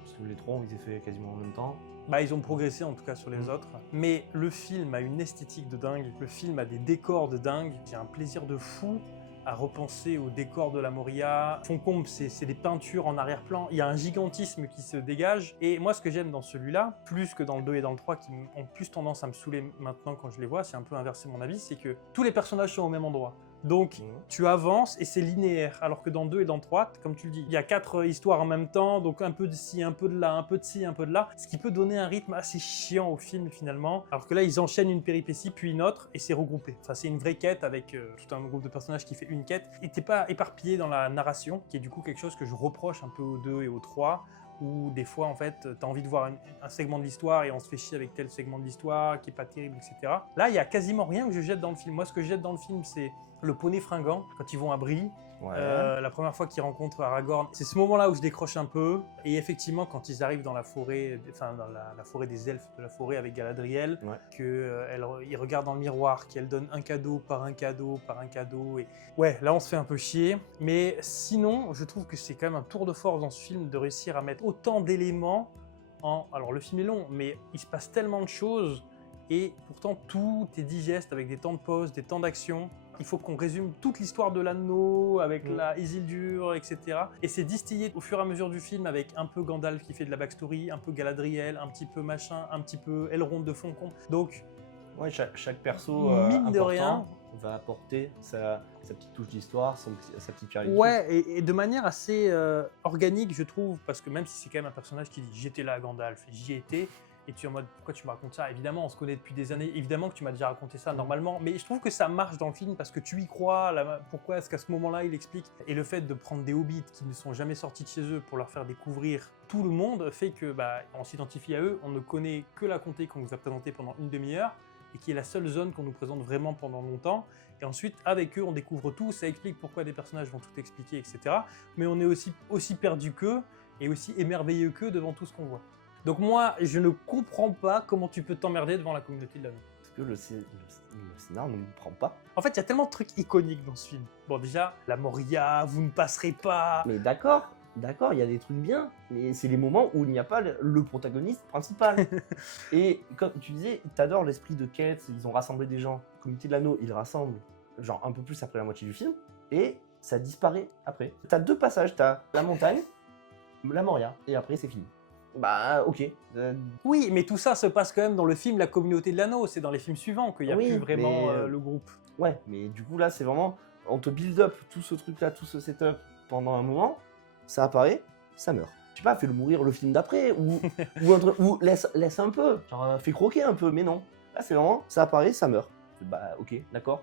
parce que les trois ont été faits quasiment en même temps. Ils ont progressé en tout cas sur les autres. Mais le film a une esthétique de dingue, le film a des décors de dingue. J'ai un plaisir de fou à repenser aux décors de la Moria. Foncombe, c'est des peintures en arrière-plan. Il y a un gigantisme qui se dégage. Et moi, ce que j'aime dans celui-là, plus que dans le 2 et dans le 3, qui ont plus tendance à me saouler maintenant quand je les vois, c'est un peu inversé mon avis, c'est que tous les personnages sont au même endroit. Donc, tu avances et c'est linéaire. Alors que dans 2 et dans 3, comme tu le dis, il y a 4 histoires en même temps, donc un peu de ci, un peu de là, un peu de ci, un peu de là, ce qui peut donner un rythme assez chiant au film finalement. Alors que là, ils enchaînent une péripétie, puis une autre, et c'est regroupé. Enfin, c'est une vraie quête avec tout un groupe de personnages qui fait une quête. Et t'es pas éparpillé dans la narration, qui est du coup quelque chose que je reproche un peu au 2 et au 3, où des fois, en fait, t'as envie de voir un segment de l'histoire et on se fait chier avec tel segment de l'histoire qui est pas terrible, etc. Là, il y a quasiment rien que je jette dans le film. Moi, ce que je jette dans le film, c'est le poney fringant, quand ils vont à Brie, la première fois qu'ils rencontrent Aragorn. C'est ce moment-là où je décroche un peu. Et effectivement, quand ils arrivent dans la forêt, enfin dans la forêt des elfes de la forêt avec Galadriel, ils regardent dans le miroir, qu'elle donne un cadeau par un cadeau par un cadeau. Et ouais, là on se fait un peu chier. Mais sinon, je trouve que c'est quand même un tour de force dans ce film de réussir à mettre autant d'éléments en... Alors le film est long, mais il se passe tellement de choses. Et pourtant, tout est digeste avec des temps de pause, des temps d'action. Il faut qu'on résume toute l'histoire de l'anneau avec la Isildur, etc. Et c'est distillé au fur et à mesure du film avec un peu Gandalf qui fait de la backstory, un peu Galadriel, un petit peu machin, un petit peu Elrond de Foncombe. Donc, ouais, chaque perso mine de rien, va apporter sa petite touche d'histoire, sa petite carrière. Ouais, et de manière assez organique, je trouve, parce que même si c'est quand même un personnage qui dit « j'étais là, Gandalf, j'y étais », et tu es en mode pourquoi tu me racontes ça? Évidemment, on se connaît depuis des années, évidemment que tu m'as déjà raconté ça normalement, mais je trouve que ça marche dans le film parce que tu y crois. Pourquoi est-ce qu'à ce moment-là il explique? Et le fait de prendre des hobbits qui ne sont jamais sortis de chez eux pour leur faire découvrir tout le monde fait que on s'identifie à eux, on ne connaît que la comté qu'on nous a présentée pendant une demi-heure et qui est la seule zone qu'on nous présente vraiment pendant longtemps. Et ensuite, avec eux, on découvre tout, ça explique pourquoi des personnages vont tout expliquer, etc. Mais on est aussi perdu qu'eux et aussi émerveilleux qu'eux devant tout ce qu'on voit. Donc moi, je ne comprends pas comment tu peux t'emmerder devant la communauté de l'anneau. Parce que le scénar ne me prend pas. En fait, il y a tellement de trucs iconiques dans ce film. Bon, déjà, la Moria, vous ne passerez pas. Mais d'accord, il y a des trucs bien, mais c'est les moments où il n'y a pas le protagoniste principal. Et comme tu disais, t'adores l'esprit de quête, ils ont rassemblé des gens. La communauté de l'anneau, ils rassemblent genre un peu plus après la moitié du film, et ça disparaît après. T'as 2 passages, t'as la montagne, la Moria, et après c'est fini. Ok. Oui, mais tout ça se passe quand même dans le film La Communauté de l'Anneau. C'est dans les films suivants qu'il n'y a plus vraiment le groupe. Ouais, mais du coup là c'est vraiment, on te build up tout ce truc là, tout ce setup pendant un moment, ça apparaît, ça meurt. Je sais pas, fais-le mourir le film d'après, ou laisse un peu, genre fais croquer un peu, mais non. Là c'est vraiment, ça apparaît, ça meurt. Bah ok, d'accord.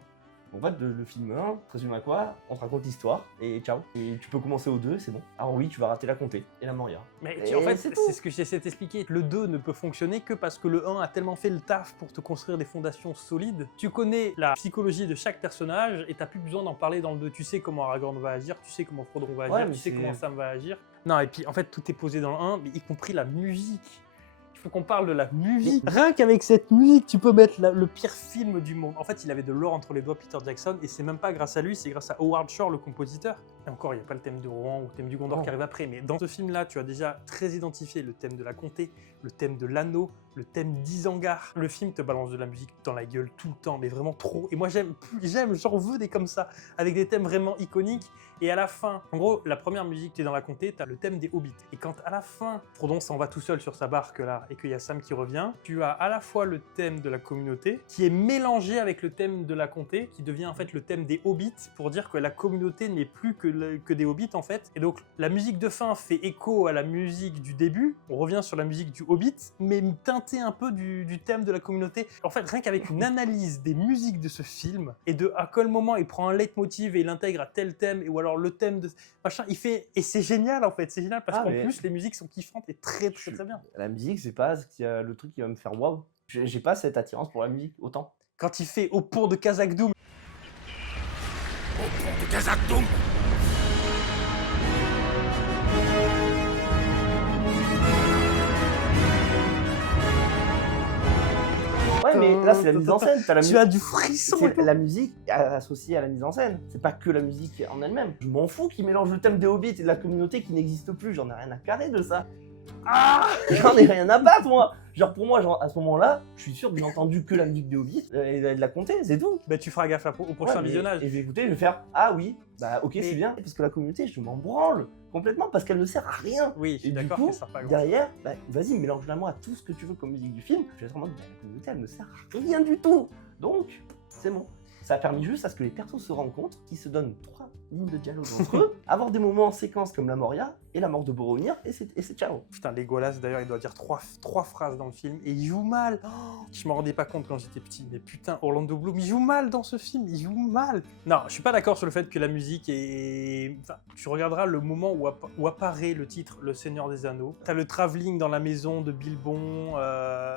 En fait, le film 1, résume à quoi? On te raconte l'histoire et ciao. Et tu peux commencer au 2, c'est bon. Alors oui, tu vas rater la comté et la Moria. Mais Et en fait, c'est c'est ce que j'essaie de t'expliquer. Le 2 ne peut fonctionner que parce que le 1 a tellement fait le taf pour te construire des fondations solides. Tu connais la psychologie de chaque personnage et t'as plus besoin d'en parler dans le 2. Tu sais comment Aragorn va agir, tu sais comment Frodon va agir, Ouais, mais tu sais c'est- comment Sam va agir. Non, et puis en fait, tout est posé dans le 1, mais y compris la musique. Il faut qu'on parle de la musique. Rien qu'avec cette musique, tu peux mettre le pire film du monde. En fait, il avait de l'or entre les doigts, Peter Jackson, et c'est même pas grâce à lui, c'est grâce à Howard Shore, le compositeur. Et encore, il n'y a pas le thème de Rohan ou le thème du Gondor Non. qui arrive après, mais dans ce film-là, tu as déjà très identifié le thème de la comté, le thème de l'anneau, le thème d'Isengard. Le film te balance de la musique dans la gueule tout le temps, mais vraiment trop. Et moi, j'en veux des comme ça, avec des thèmes vraiment iconiques. Et à la fin, en gros, la première musique qui est dans la comté, t'as le thème des hobbits. Et quand à la fin, Frodon s'en va tout seul sur sa barque là, et qu'il y a Sam qui revient, tu as à la fois le thème de la communauté, qui est mélangé avec le thème de la comté, qui devient en fait le thème des hobbits, pour dire que la communauté n'est plus que des hobbits en fait. Et donc la musique de fin fait écho à la musique du début, on revient sur la musique du hobbit, mais teinté un peu du thème de la communauté. En fait, rien qu'avec une analyse des musiques de ce film, et de à quel moment il prend un leitmotiv et il l'intègre à tel thème, ou alors le thème de machin, il fait, et c'est génial en fait, c'est génial parce qu'en mais- plus les musiques sont kiffantes et très bien. La musique, c'est pas le truc qui va me faire waouh. J'ai pas cette attirance pour la musique autant. Quand il fait au pont de Khazad-dûm, Au pont de Khazad-dûm. Ouais, mais là c'est la mise en scène. T'as la tu musique. as du frisson. C'est la musique associée à la mise en scène. C'est pas que la musique en elle-même. Je m'en fous qu'ils mélangent le thème des hobbits et de la communauté qui n'existe plus. J'en ai rien à carrer de ça. Ah, j'en ai rien à battre moi. Genre pour moi, genre, à ce moment-là, je suis sûr que j'ai entendu que la musique des hobbits et de la comté, c'est tout. Bah, tu feras gaffe au prochain Ouais, visionnage. Et je vais écouter, je vais faire ah oui, bah ok Mais- c'est bien. Parce que la communauté, je m'en branle complètement parce qu'elle ne sert à rien. Oui, je suis Et du d'accord coup, que ça sert pas à grand. derrière, bah, vas-y, mélange-la moi à tout ce que tu veux comme musique du film. Je vais être en mode, bah, la communauté, elle ne sert à rien du tout. Donc, c'est bon. Ça a permis juste à ce que les persos se rencontrent, qu'ils se donnent 3 lignes de dialogue entre eux, avoir des moments en séquence comme la Moria et la mort de Boromir, et c'est ciao. Putain, Legolas d'ailleurs, il doit dire trois phrases dans le film et il joue mal. Oh, je m'en rendais pas compte quand j'étais petit, mais putain, Orlando Bloom, il joue mal dans ce film, il joue mal. Non, je suis pas d'accord sur le fait que la musique est. Enfin, tu regarderas le moment où apparaît le titre Le Seigneur des Anneaux. T'as le travelling dans la maison de Bilbon,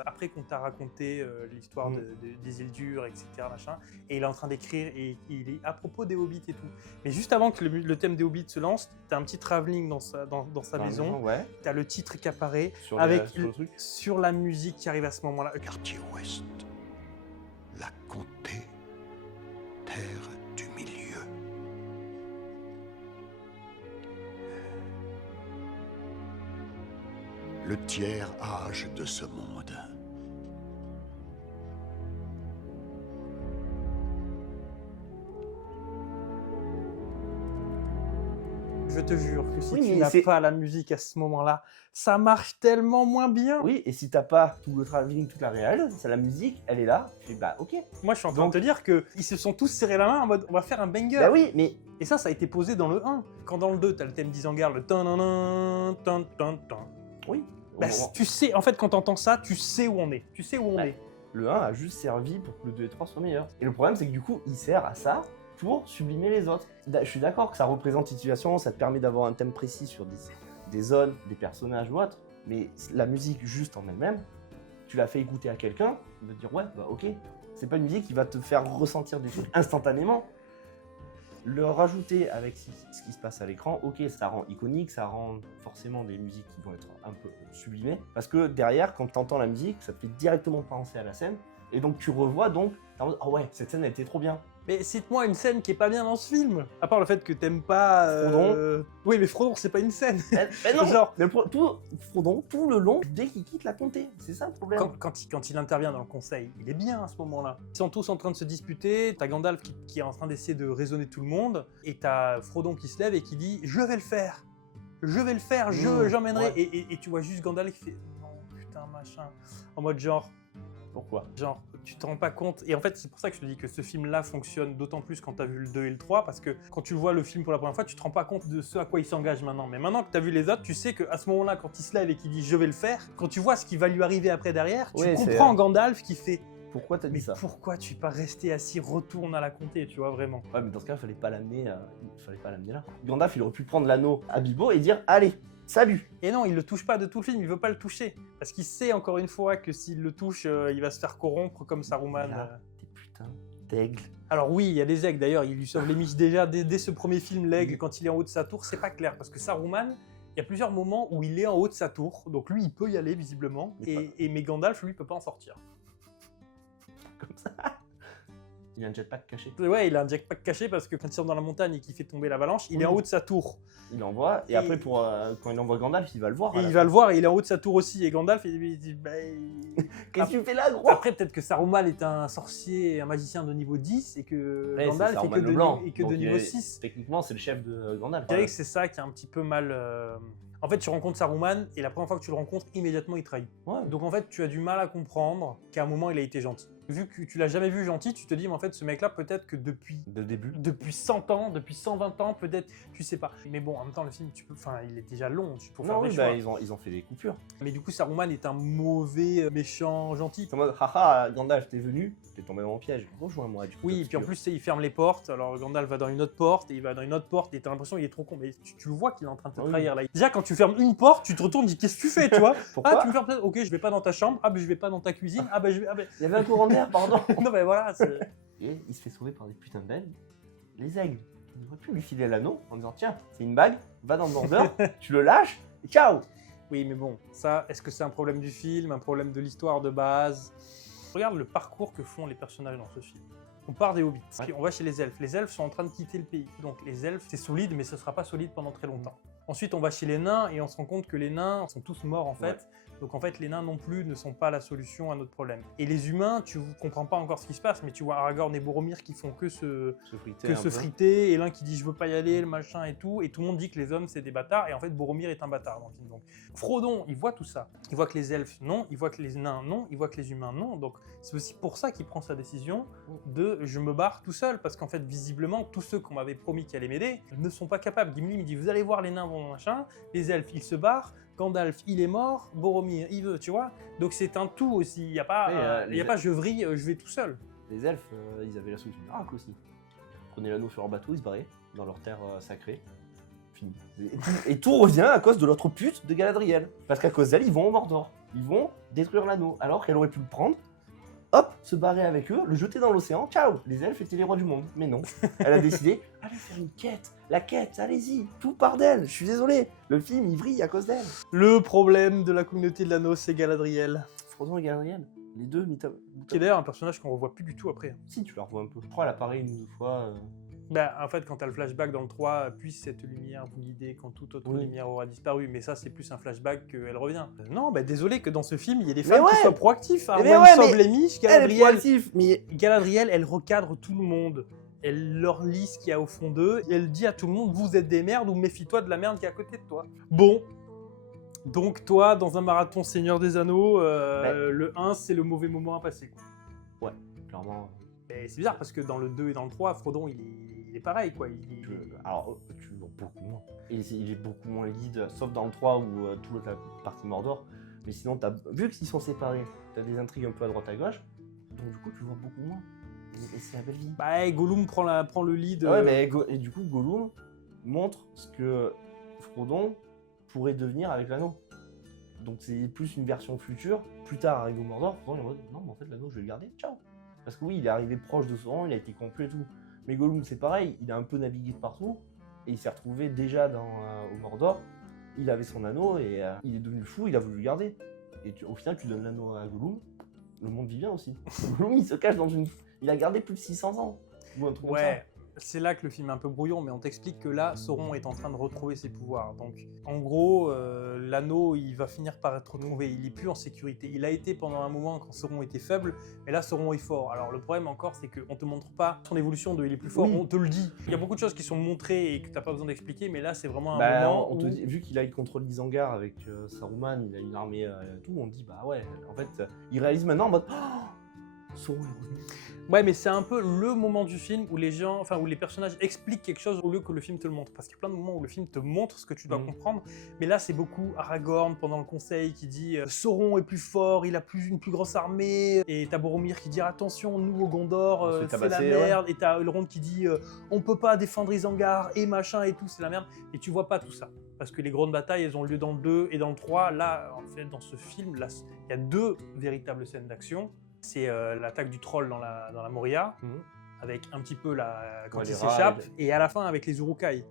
après qu'on t'a raconté l'histoire des Isildur, etc. Machin, et il est en train d'écrire et il est à propos des hobbits et tout. Mais juste avant que le thème des hobbits se lance, t'as un petit travelling dans sa maison. Ouais, T'as le titre qui apparaît sur, avec sur le truc. sur la musique qui arrive à ce moment-là. Quartier ouest. La comté. Terre du milieu. Le tiers âge de ce monde. Je te jure que si Oui, tu mais n'as c'est- pas la musique à ce moment-là, ça marche tellement moins bien. Oui, et si t'as pas tout le travelling, toute la réelle, c'est la musique, elle est là, et bah ok. Moi, je suis en train de te dire que ils se sont tous serrés la main en mode on va faire un banger. Bah oui, mais Et ça a été posé dans le 1. Quand dans le 2, t'as le thème d'Isengard, le tan tan tan tan. oui. Bah, tu sais, en fait, quand t'entends ça, tu sais où on est. Tu sais où on Ouais. est. Le 1 a juste servi pour que le 2 et 3 soient meilleurs. Et le problème, c'est que du coup, il sert à ça pour sublimer les autres. Je suis d'accord que ça représente une situation, ça te permet d'avoir un thème précis sur des zones, des personnages ou autres, mais la musique juste en elle-même, tu l'as fait écouter à quelqu'un, il va te dire ouais, bah ok. C'est pas une musique qui va te faire ressentir des trucs instantanément. Le rajouter avec ce qui se passe à l'écran, ok, ça rend iconique, ça rend forcément des musiques qui vont être un peu sublimées. Parce que derrière, quand tu entends la musique, ça te fait directement penser à la scène. Et donc tu revois, donc, t'es en mode, ah ouais, cette scène elle était trop bien. Mais cite-moi une scène qui est pas bien dans ce film. À part le fait que t'aimes pas. Frodon. Oui, mais Frodon, c'est pas une scène. Mais non, Genre- mais Frodon, tout le long, dès qu'il quitte la comté, c'est ça le problème. Quand il intervient dans le conseil, il est bien à ce moment-là. Ils sont tous en train de se disputer, t'as Gandalf qui est en train d'essayer de raisonner tout le monde, et t'as Frodon qui se lève et qui dit « Je vais le faire, j'emmènerai ouais. ». Et tu vois juste Gandalf qui fait « Non, putain, machin », en mode genre, Pourquoi Tu te rends pas compte. Et en fait, c'est pour ça que je te dis que ce film-là fonctionne d'autant plus quand tu as vu le 2 et le 3, parce que quand tu vois le film pour la première fois, tu te rends pas compte de ce à quoi il s'engage maintenant. Mais maintenant que tu as vu les autres, tu sais qu'à ce moment-là, quand il se lève et qu'il dit « je vais le faire », quand tu vois ce qui va lui arriver après derrière, tu comprends Gandalf qui fait « Pourquoi t'as dit ça ? pourquoi tu es pas resté assis, retourne à la comté », tu vois, vraiment. Ouais, mais dans ce cas, il fallait pas l'amener là. Gandalf, il aurait pu prendre l'anneau à Bilbo et dire « Allez, salut !» Et non, il le touche pas de tout le film, il veut pas le toucher. Parce qu'il sait encore une fois que s'il le touche, il va se faire corrompre comme Saruman. Là, des putains d'aigles. Alors oui, il y a des aigles d'ailleurs, il lui sauve les miches déjà dès ce premier film, l'aigle, quand il est en haut de sa tour, c'est pas clair. Parce que Saruman, il y a plusieurs moments où il est en haut de sa tour, donc lui il peut y aller visiblement, mais Gandalf lui peut pas en sortir. Comme ça. Il y a un jetpack caché. Ouais, il a un jetpack caché parce que quand il sort dans la montagne et qu'il fait tomber l'avalanche, il est en haut de sa tour. Il envoie, et après quand il envoie Gandalf, il va le voir. Et il va le voir et il est en haut de sa tour aussi. Et Gandalf, il dit qu'est-ce que tu fais là, gros ? Après, peut-être que Saruman est un sorcier, un magicien de niveau 10 et que Gandalf est que de niveau 6. Techniquement, c'est le chef de Gandalf. Je dirais que c'est ça qui est un petit peu mal. En fait, tu rencontres Saruman et la première fois que tu le rencontres, immédiatement il trahit. Ouais. Donc en fait, tu as du mal à comprendre qu'à un moment il a été gentil. Vu que tu l'as jamais vu gentil, tu te dis, mais en fait, ce mec-là, peut-être que depuis 100 ans, depuis 120 ans, peut-être, tu sais pas. Mais bon, en même temps, le film, il est déjà long, tu peux faire des choix. Ils ont fait des coupures. Mais du coup, Saruman est un mauvais, méchant, gentil. C'est en mode, haha, Gandalf, t'es venu, t'es tombé dans mon piège. Rejoins-moi. Oui, et puis en plus, il ferme les portes. Alors Gandalf va dans une autre porte, et il va dans une autre porte, et t'as l'impression qu'il est trop con. Mais tu le vois qu'il est en train de te trahir là. Déjà, quand tu fermes une porte, tu te retournes, tu dis, qu'est-ce que tu fais, tu vois ? Pourquoi ? Tu me fermes, ok, je vais pas dans ta chambre, je vais pas dans ta cuisine, je vais. Il y avait un courant d'air, pardon. Non, mais voilà, Et il se fait sauver par des putains de belles. Les aigles. On aurait pu lui filer l'anneau en disant tiens, c'est une bague, va dans le Mordor, tu le lâches, et ciao. Oui, mais bon, ça, est-ce que c'est un problème du film, un problème de l'histoire de base ? Regarde le parcours que font les personnages dans ce film. On part des hobbits, puis on va chez les elfes. Les elfes sont en train de quitter le pays. Donc les elfes, c'est solide, mais ce sera pas solide pendant très longtemps. Ensuite, on va chez les nains et on se rend compte que les nains sont tous morts en fait. Ouais. Donc en fait, les nains non plus ne sont pas la solution à notre problème. Et les humains, tu ne comprends pas encore ce qui se passe, mais tu vois Aragorn et Boromir qui font que se friter, et l'un qui dit je veux pas y aller, le machin et tout le monde dit que les hommes c'est des bâtards, et en fait Boromir est un bâtard dans le film. Donc Frodon, il voit tout ça. Il voit que les elfes non, il voit que les nains non, il voit que les humains non. Donc c'est aussi pour ça qu'il prend sa décision de je me barre tout seul, parce qu'en fait visiblement tous ceux qu'on m'avait promis qui allaient m'aider ne sont pas capables. Gimli me dit vous allez voir les nains vont machin, les elfes ils se barrent, Gandalf il est mort, Boromir il veut, tu vois. Donc c'est un tout aussi, il n'y a pas, pas je vrille, je vais tout seul. Les elfes, ils avaient la solution miracle aussi. Ils prenaient l'anneau sur leur bateau, ils se barraient dans leur terre sacrée. Fini. Et tout revient à cause de l'autre pute de Galadriel. Parce qu'à cause d'elle, ils vont au Mordor. Ils vont détruire l'anneau, alors qu'elle aurait pu le prendre, hop, se barrer avec eux, le jeter dans l'océan, ciao. Les elfes étaient les rois du monde. Mais non, elle a décidé, allez faire une quête. La quête, allez-y, tout part d'elle. Je suis désolé, le film il vrille à cause d'elle. Le problème de la communauté de l'anneau, c'est Galadriel. Frodon et Galadriel, les deux, qui est d'ailleurs un personnage qu'on revoit plus du tout après. Si, tu la revois un peu. Je crois qu'elle apparaît une ou deux fois. En fait, quand tu as le flashback dans le 3, puisse cette lumière vous guider quand toute autre lumière aura disparu. Mais ça, c'est plus un flashback qu'elle revient. Non, désolé que dans ce film, il y ait des femmes qui soient proactifs. Arwen sauve les miches, Galadriel, elle recadre tout le monde. Elle leur lit ce qu'il y a au fond d'eux. Et elle dit à tout le monde, vous êtes des merdes ou méfie-toi de la merde qui est à côté de toi. Bon. Donc toi, dans un marathon Seigneur des Anneaux, le 1, c'est le mauvais moment à passer. Quoi. Ouais, clairement. Et c'est bizarre parce que dans le 2 et dans le 3, Frodon, il est pareil, quoi. Alors, tu le vois beaucoup moins. Il est beaucoup moins lead, sauf dans le 3 où toute la partie Mordor. Mais sinon, vu qu'ils sont séparés, t'as des intrigues un peu à droite à gauche. Donc du coup, tu le vois beaucoup moins. Et c'est la belle vie. Gollum prend le lead. Ouais, et du coup, Gollum montre ce que Frodon pourrait devenir avec l'anneau. Donc c'est plus une version future. Plus tard, arrivé au Mordor, Frodon est en mode non, mais en fait, l'anneau, je vais le garder. Ciao. Parce que oui, il est arrivé proche de Sauron, il a été complet et tout. Mais Gollum, c'est pareil, il a un peu navigué de partout, et il s'est retrouvé déjà au Mordor. Il avait son anneau, et il est devenu fou, il a voulu le garder. Et au final, tu donnes l'anneau à Gollum, le monde vit bien aussi. Gollum, il se cache dans une... Il a gardé plus de 600 ans. Ou un truc comme ça. C'est là que le film est un peu brouillon, mais on t'explique que là, Sauron est en train de retrouver ses pouvoirs. Donc, en gros, l'anneau, il va finir par être retrouvé. Il est plus en sécurité. Il a été pendant un moment quand Sauron était faible, mais là, Sauron est fort. Alors, le problème encore, c'est qu'on te montre pas son évolution de il est plus fort. Oui. On te le dit. Il y a beaucoup de choses qui sont montrées et que t'as pas besoin d'expliquer, mais là, c'est vraiment un moment où... vu qu'il a eu contrôle d'Isengard avec Saruman, il a une armée et tout, on dit, en fait, il réalise maintenant en mode... Sauron est revenu. Ouais, mais c'est un peu le moment du film où les gens, enfin où les personnages expliquent quelque chose au lieu que le film te le montre. Parce qu'il y a plein de moments où le film te montre ce que tu dois comprendre, mais là c'est beaucoup Aragorn pendant le conseil qui dit Sauron est plus fort, il a une plus grosse armée, et t'as Boromir qui dit attention, nous au Gondor, c'est la merde, et t'as Elrond qui dit on peut pas défendre Isengard et machin et tout, c'est la merde, et tu vois pas tout ça. Parce que les grandes batailles, elles ont lieu dans le 2 et dans le 3. Là, en fait, dans ce film, là, il y a 2 véritables scènes d'action. C'est l'attaque du troll dans la Moria, avec un petit peu quand il s'échappe, et à la fin avec les Uruk-hai.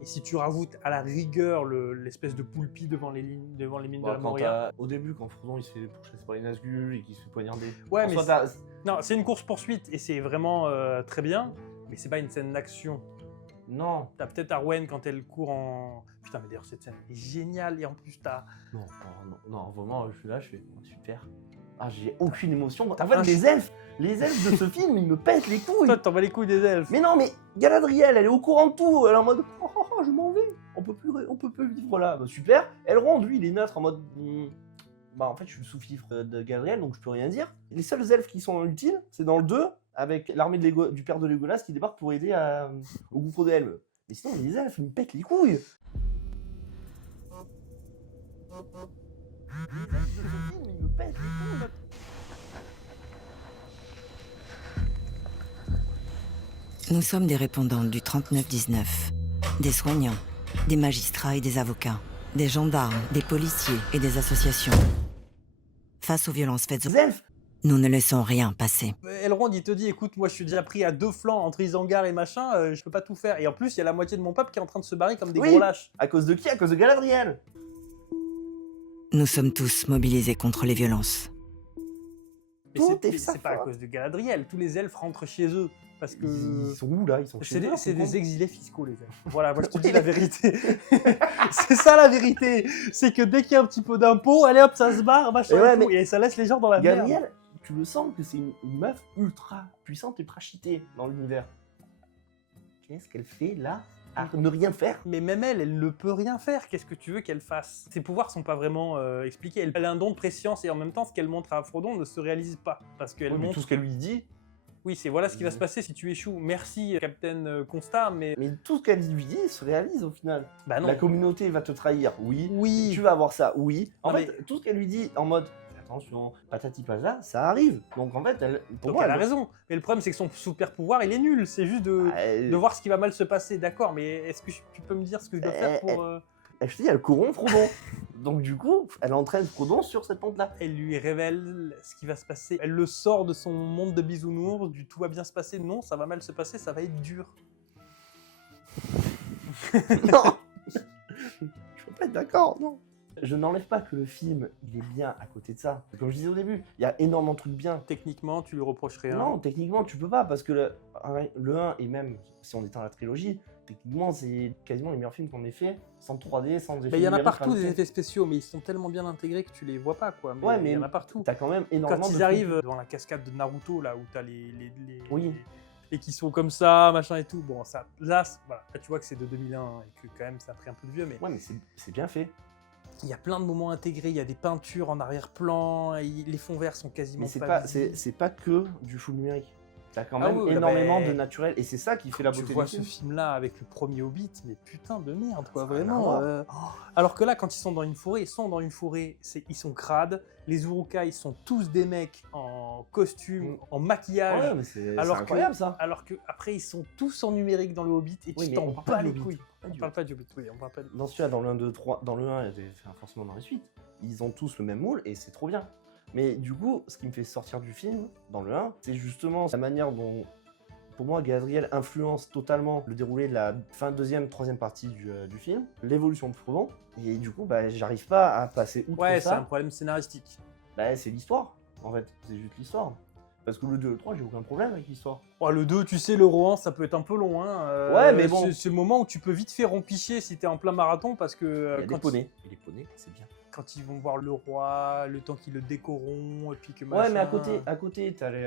Et si tu rajoutes à la rigueur l'espèce de poulpi devant les mines de la Moria... Au début, quand Frodon il se fait pourchasser par les Nazgûl et qu'il se fait poignarder... Ouais, mais non, c'est une course-poursuite, et c'est vraiment très bien, mais c'est pas une scène d'action. Non. T'as peut-être Arwen quand elle court en... Putain, mais d'ailleurs, cette scène est géniale, et en plus t'as... Non, vraiment, je suis là, je fais super. Ah, j'ai aucune émotion. En fait, les elfes de ce film, ils me pètent les couilles. Toi, t'en bats les couilles des elfes. Mais non, mais Galadriel, elle est au courant de tout. Elle est en mode, je m'en vais. On peut plus vivre là. Bah, super. Elrond, lui, il est neutre en mode, en fait, je suis le sous-fifre de Galadriel, donc je peux rien dire. Les seuls elfes qui sont utiles, c'est dans le 2, avec l'armée du père de Legolas qui débarque pour aider au gouffre de Helm. Mais sinon, les elfes, ils me pètent les couilles. Il me pète les couilles. Nous sommes des répondantes du 3919, des soignants, des magistrats et des avocats, des gendarmes, des policiers et des associations. Face aux violences faites aux elfes, nous ne laissons rien passer. Elrond, il te dit, écoute, moi je suis déjà pris à 2 flancs entre Isengard et machin, je peux pas tout faire. Et en plus, il y a la moitié de mon peuple qui est en train de se barrer comme des gros lâches. À cause de qui? À cause de Galadriel. Nous sommes tous mobilisés contre les violences. Mais c'est pas à cause de Galadriel, tous les elfes rentrent chez eux. Parce que... Ils sont où là? Ils sont chez eux. C'est des exilés fiscaux, les elfes. Voilà, moi je te dis la vérité. C'est ça la vérité. C'est que dès qu'il y a un petit peu d'impôts, allez hop, ça se barre, machin et tout. Et ça laisse les gens dans la merde. Galadriel, tu le sens que c'est une meuf ultra puissante, ultra cheatée dans l'univers. Qu'est-ce qu'elle fait là? À ne rien faire. Mais même elle ne peut rien faire. Qu'est-ce que tu veux qu'elle fasse? Ses pouvoirs sont pas vraiment expliqués. Elle a un don de préscience et en même temps, ce qu'elle montre à Frodon ne se réalise pas. Parce qu'elle montre tout ce qu'elle lui dit. Oui, c'est voilà ce qui va se passer si tu échoues. Merci, Captain Constat, mais... Mais tout ce qu'elle lui dit se réalise au final. Bah non. La communauté va te trahir, oui. Tu vas avoir ça, oui. En fait, tout ce qu'elle lui dit en mode... Attention, patati patata, ça arrive. Donc en fait, elle a raison. Mais le problème, c'est que son super pouvoir, il est nul. C'est juste de voir ce qui va mal se passer. D'accord, mais est-ce que tu peux me dire ce que je dois faire pour... Je te dis, elle corrompt Frodon. Donc du coup, elle entraîne Frodon sur cette pente-là. Elle lui révèle ce qui va se passer. Elle le sort de son monde de bisounours, du tout va bien se passer. Non, ça va mal se passer, ça va être dur. Non. Je peux pas être d'accord, non. Je n'enlève pas que le film, il est bien à côté de ça. Comme je disais au début, il y a énormément de trucs bien. Techniquement, tu lui reproches rien? Non, techniquement, tu peux pas, parce que le 1, et même si on éteint la trilogie, techniquement, c'est quasiment les meilleurs films qu'on ait fait, sans 3D, sans effets. Il y en a partout des effets spéciaux, mais ils sont tellement bien intégrés que tu les vois pas, quoi. Mais il y en a partout. T'as quand même énormément Quand ils arrivent devant la cascade de Naruto, là, où t'as et qui sont comme ça, machin et tout, bon, ça, là, voilà, là tu vois que c'est de 2001, et que quand même, ça a pris un peu de vieux, mais... Ouais, mais c'est bien fait. Il y a plein de moments intégrés, il y a des peintures en arrière-plan, les fonds verts sont quasiment c'est pas que du full numérique. T'as quand même énormément de naturel, et c'est ça qui fait la beauté du film. Tu vois ce film-là avec le premier Hobbit, mais putain de merde, quoi, vraiment. Alors que là, quand ils sont dans une forêt, ils sont crades, les Uruk-hai, ils sont tous des mecs en costume, en maquillage. Ouais, mais c'est incroyable, ça. Alors que après, ils sont tous en numérique dans le Hobbit, et tu t'en bats les couilles. On parle pas du Hobbit, on parle pas de... Dans celui-là, dans le 1, 2, 3, dans le 1, et forcément dans les suites, ils ont tous le même moule, et c'est trop bien. Mais du coup, ce qui me fait sortir du film, dans le 1, c'est justement la manière dont, pour moi, Galadriel influence totalement le déroulé de la fin deuxième, troisième partie du film, l'évolution de Frodon, et du coup, j'arrive pas à passer outre ça. Ouais, c'est un problème scénaristique. C'est l'histoire, en fait, c'est juste l'histoire. Parce que le 2 et le 3, j'ai aucun problème avec l'histoire. Oh, le 2, tu sais, le Rohan, ça peut être un peu long. Hein. Ouais, mais bon. C'est le moment où tu peux vite faire rompicher si t'es en plein marathon, parce que... Il y a des poneys. Et les poneys, c'est bien. Quand ils vont voir le roi, le temps qu'ils le décoreront, et puis que machin... Ouais, mais à côté, t'as les...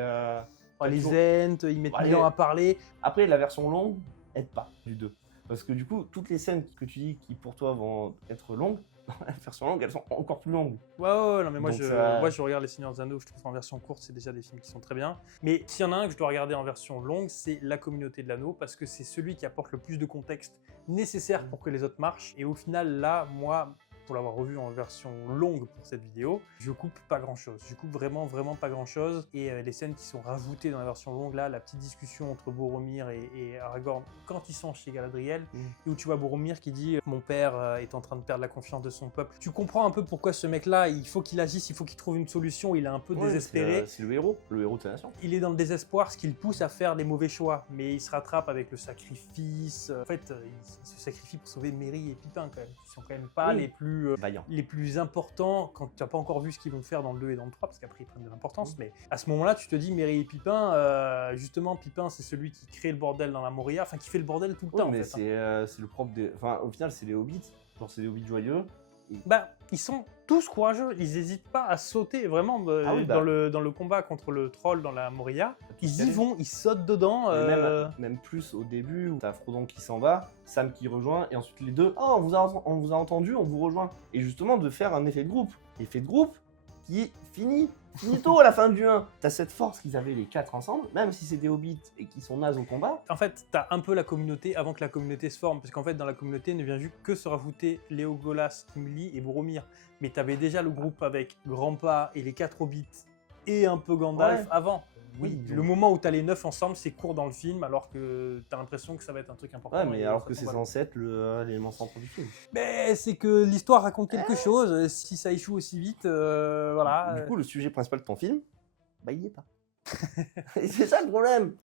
les Ents, ils mettent 1000 ans à parler. Après, la version longue aide pas, du 2. Parce que du coup, toutes les scènes que tu dis qui pour toi vont être longues, dans la version longue, elles sont encore plus longues. Ouais, non, mais moi, Donc moi je regarde Les Seigneurs des Anneaux, je trouve en version courte, c'est déjà des films qui sont très bien. Mais s'il y en a un que je dois regarder en version longue, c'est La Communauté de l'Anneau, parce que c'est celui qui apporte le plus de contexte nécessaire pour que les autres marchent. Et au final, là, moi, pour l'avoir revu en version longue pour cette vidéo, je coupe pas grand chose. Je coupe vraiment pas grand chose. Et les scènes qui sont rajoutées dans la version longue, là, la petite discussion entre Boromir et Aragorn quand ils sont chez Galadriel, et où tu vois Boromir qui dit mon père est en train de perdre la confiance de son peuple. Tu comprends un peu pourquoi ce mec-là, il faut qu'il agisse, il faut qu'il trouve une solution. Il est un peu désespéré. C'est le héros de sa nation. Il est dans le désespoir, ce qui le pousse à faire des mauvais choix. Mais il se rattrape avec le sacrifice. En fait, il se sacrifie pour sauver Merry et Pippin, quand même. Ils sont quand même pas les plus importants quand tu n'as pas encore vu ce qu'ils vont faire dans le 2 et dans le 3, parce qu'après ils prennent de l'importance. Mais à ce moment-là, tu te dis, Merry et Pippin, justement, Pippin, c'est celui qui crée le bordel dans la Moria, enfin qui fait le bordel tout le temps. Mais en fait, c'est le propre des. Enfin, au final, c'est les hobbits. Genre, c'est des hobbits joyeux. Bah, ils sont tous courageux, ils n'hésitent pas à sauter vraiment dans le combat contre le troll dans la Moria. Ils y vont, ils sautent dedans. Même plus au début où t'as Frodon qui s'en va, Sam qui rejoint, et ensuite les deux, oh, on vous a entendu, on vous rejoint. Et justement de faire un effet de groupe. Effet de groupe qui finito à la fin du 1. T'as cette force qu'ils avaient les 4 ensemble, même si c'est des hobbits et qui sont nazes au combat. En fait, t'as un peu la communauté avant que la communauté se forme, parce qu'en fait, dans la communauté, ne vient juste que se rajouter Légolas, Gimli et Boromir. Mais t'avais déjà le groupe avec Grandpa et les 4 hobbits et un peu Gandalf avant. Oui, le moment où t'as les 9 ensemble, c'est court dans le film, alors que t'as l'impression que ça va être un truc important. Ouais, mais alors que c'est censé être l'élément central du film. Mais c'est que l'histoire raconte quelque chose. Si ça échoue aussi vite, voilà. Du coup, le sujet principal de ton film, bah il y est pas. Et c'est ça le problème.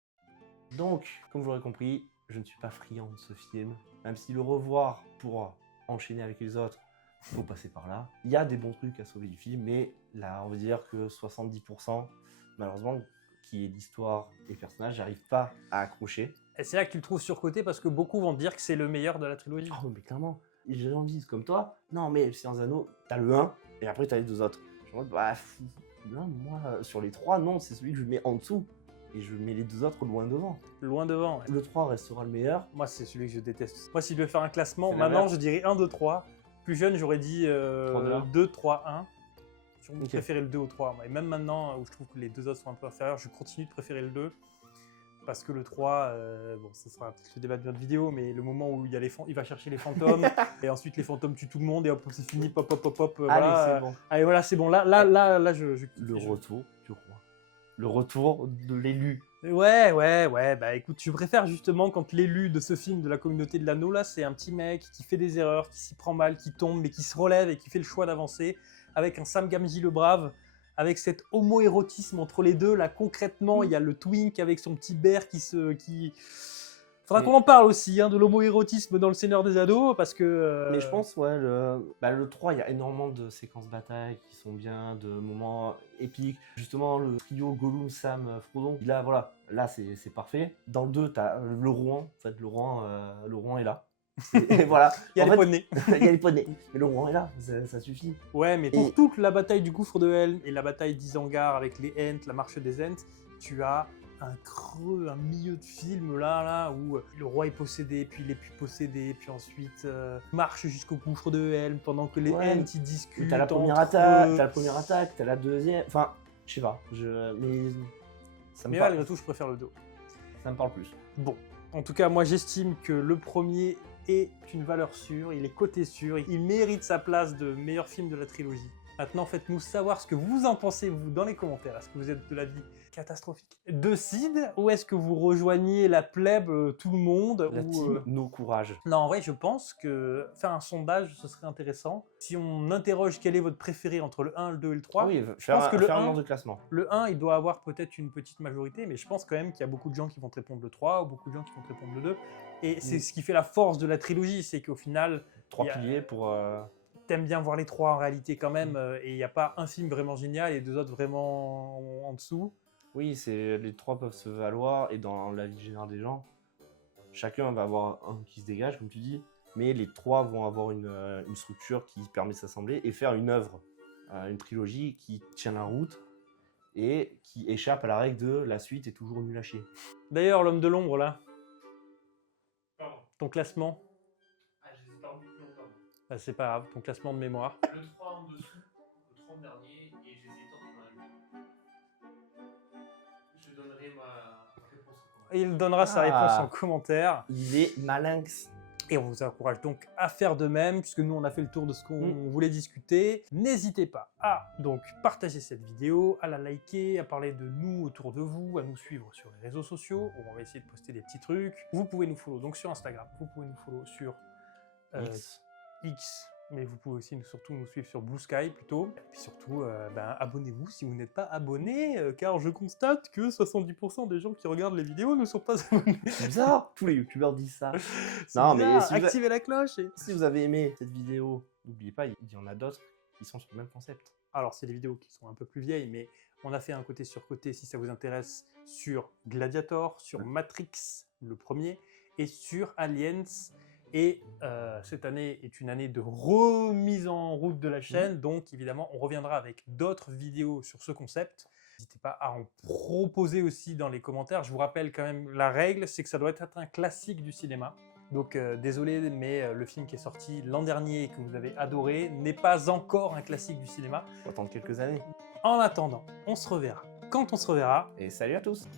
Donc, comme vous l'aurez compris, je ne suis pas friand de ce film. Même si le revoir pour enchaîner avec les autres, faut passer par là. Il y a des bons trucs à sauver du film, mais là, on va dire que 70%, malheureusement, qui est l'histoire et le personnage, j'arrive pas à accrocher. Et c'est là que tu le trouves surcoté parce que beaucoup vont dire que c'est le meilleur de la trilogie. Oh, mais clairement. Et les gens disent comme toi, non, mais c'est un anneau, t'as le 1 et après t'as les 2 autres. Je me dis, bah, là, moi, sur les 3, non, c'est celui que je mets en dessous. Et je mets les 2 autres loin devant. Loin devant, ouais. Le 3 restera le meilleur. Moi, c'est celui que je déteste. Moi, si je devais faire un classement, maintenant, je dirais 1, 2, 3. Plus jeune, j'aurais dit 2, 3, 1. Je préférais le 2 au 3. Et même maintenant, où je trouve que les 2 autres sont un peu inférieurs, je continue de préférer le 2. Parce que le 3, bon, ça sera peut-être le débat de notre vidéo, mais le moment où il va chercher les fantômes, et ensuite les fantômes tuent tout le monde, et hop, c'est fini, pop. Voilà, c'est bon. Allez, voilà, c'est bon. Là, retour du roi. Le retour de l'élu. Ouais, bah écoute, je préfère justement quand l'élu de ce film de la communauté de l'anneau, là, c'est un petit mec qui fait des erreurs, qui s'y prend mal, qui tombe, mais qui se relève et qui fait le choix d'avancer, avec un Sam Gamgee le brave, avec cet homo-érotisme entre les deux, là, concrètement, il y a le twink avec son petit bear Faudra qu'on en parle aussi, hein, de l'homo-érotisme dans Le Seigneur des Anneaux, parce que... Mais je pense, ouais, le 3, il y a énormément de séquences bataille qui sont bien, de moments épiques. Justement, le trio Gollum, Sam, Frodon, là, voilà, là, c'est parfait. Dans le 2, t'as le Rouen, en fait, le Rouen est là. Et voilà. Il y a les poneys. Il y a les poneys. Mais le Rouen est là, ça suffit. Ouais, mais pour toute la bataille du gouffre de Helm et la bataille d'Isengard avec les Ents, la marche des Ents, tu as un creux, un milieu de film là où le roi est possédé, puis il est plus possédé, puis ensuite marche jusqu'au gouffre de Helm pendant que les Ents ils discutent. T'as la première attaque, t'as la deuxième. Enfin, je sais pas. Mais malgré tout, je préfère le 2. Ça me parle plus. Bon, en tout cas, moi j'estime que le premier est une valeur sûre, il est coté sûr, il mérite sa place de meilleur film de la trilogie. Maintenant, faites-nous savoir ce que vous en pensez, vous, dans les commentaires. Est-ce que vous êtes de l'avis catastrophique de Sid, ou est-ce que vous rejoignez la plèbe, tout le monde, la team, nos courages. Non, en vrai, je pense que faire un sondage, ce serait intéressant. Si on interroge quel est votre préféré entre le 1, le 2 et le 3, oui, je pense que le 1, de classement. Le 1, il doit avoir peut-être une petite majorité, mais je pense quand même qu'il y a beaucoup de gens qui vont te répondre le 3, ou beaucoup de gens qui vont te répondre le 2. Et c'est ce qui fait la force de la trilogie, c'est qu'au final... 3 piliers pour... T'aimes bien voir les 3 en réalité quand même, et il n'y a pas un film vraiment génial et 2 autres vraiment en dessous. Oui, les 3 peuvent se valoir, et dans la vie générale des gens, chacun va avoir un qui se dégage, comme tu dis, mais les 3 vont avoir une structure qui permet de s'assembler et faire une œuvre, une trilogie qui tient la route et qui échappe à la règle de la suite est toujours nulle à chier. D'ailleurs, l'homme de l'ombre là. Ton classement? Ah, je les ai pas revus depuis longtemps. Bah, c'est pas grave, ton classement de mémoire. Le 3 en dessous, le 30 dernier, et j'hésite entre un. Je donnerai ma réponse au commentaire. Il donnera sa réponse en commentaire. Il est malinx. Et on vous encourage donc à faire de même, puisque nous on a fait le tour de ce qu'on voulait discuter. N'hésitez pas à donc partager cette vidéo, à la liker, à parler de nous autour de vous, à nous suivre sur les réseaux sociaux, où on va essayer de poster des petits trucs. Vous pouvez nous follow donc sur Instagram, vous pouvez nous follow sur X, mais vous pouvez aussi surtout nous suivre sur Blue Sky plutôt. Et puis surtout, abonnez-vous si vous n'êtes pas abonné, car je constate que 70% des gens qui regardent les vidéos ne sont pas abonnés. C'est bizarre, tous les youtubeurs disent ça. C'est Non, bizarre, mais si vous activez la cloche. Si vous avez aimé cette vidéo, n'oubliez pas, il y en a d'autres qui sont sur le même concept. Alors, c'est des vidéos qui sont un peu plus vieilles, mais on a fait un côté sur côté, si ça vous intéresse, sur Gladiator, sur Matrix, le premier, et sur Aliens. Et cette année est une année de remise en route de la chaîne, donc évidemment, on reviendra avec d'autres vidéos sur ce concept. N'hésitez pas à en proposer aussi dans les commentaires. Je vous rappelle quand même, la règle, c'est que ça doit être un classique du cinéma. Donc désolé, mais le film qui est sorti l'an dernier et que vous avez adoré n'est pas encore un classique du cinéma. Faut attendre quelques années. En attendant, on se reverra quand on se reverra. Et salut à tous.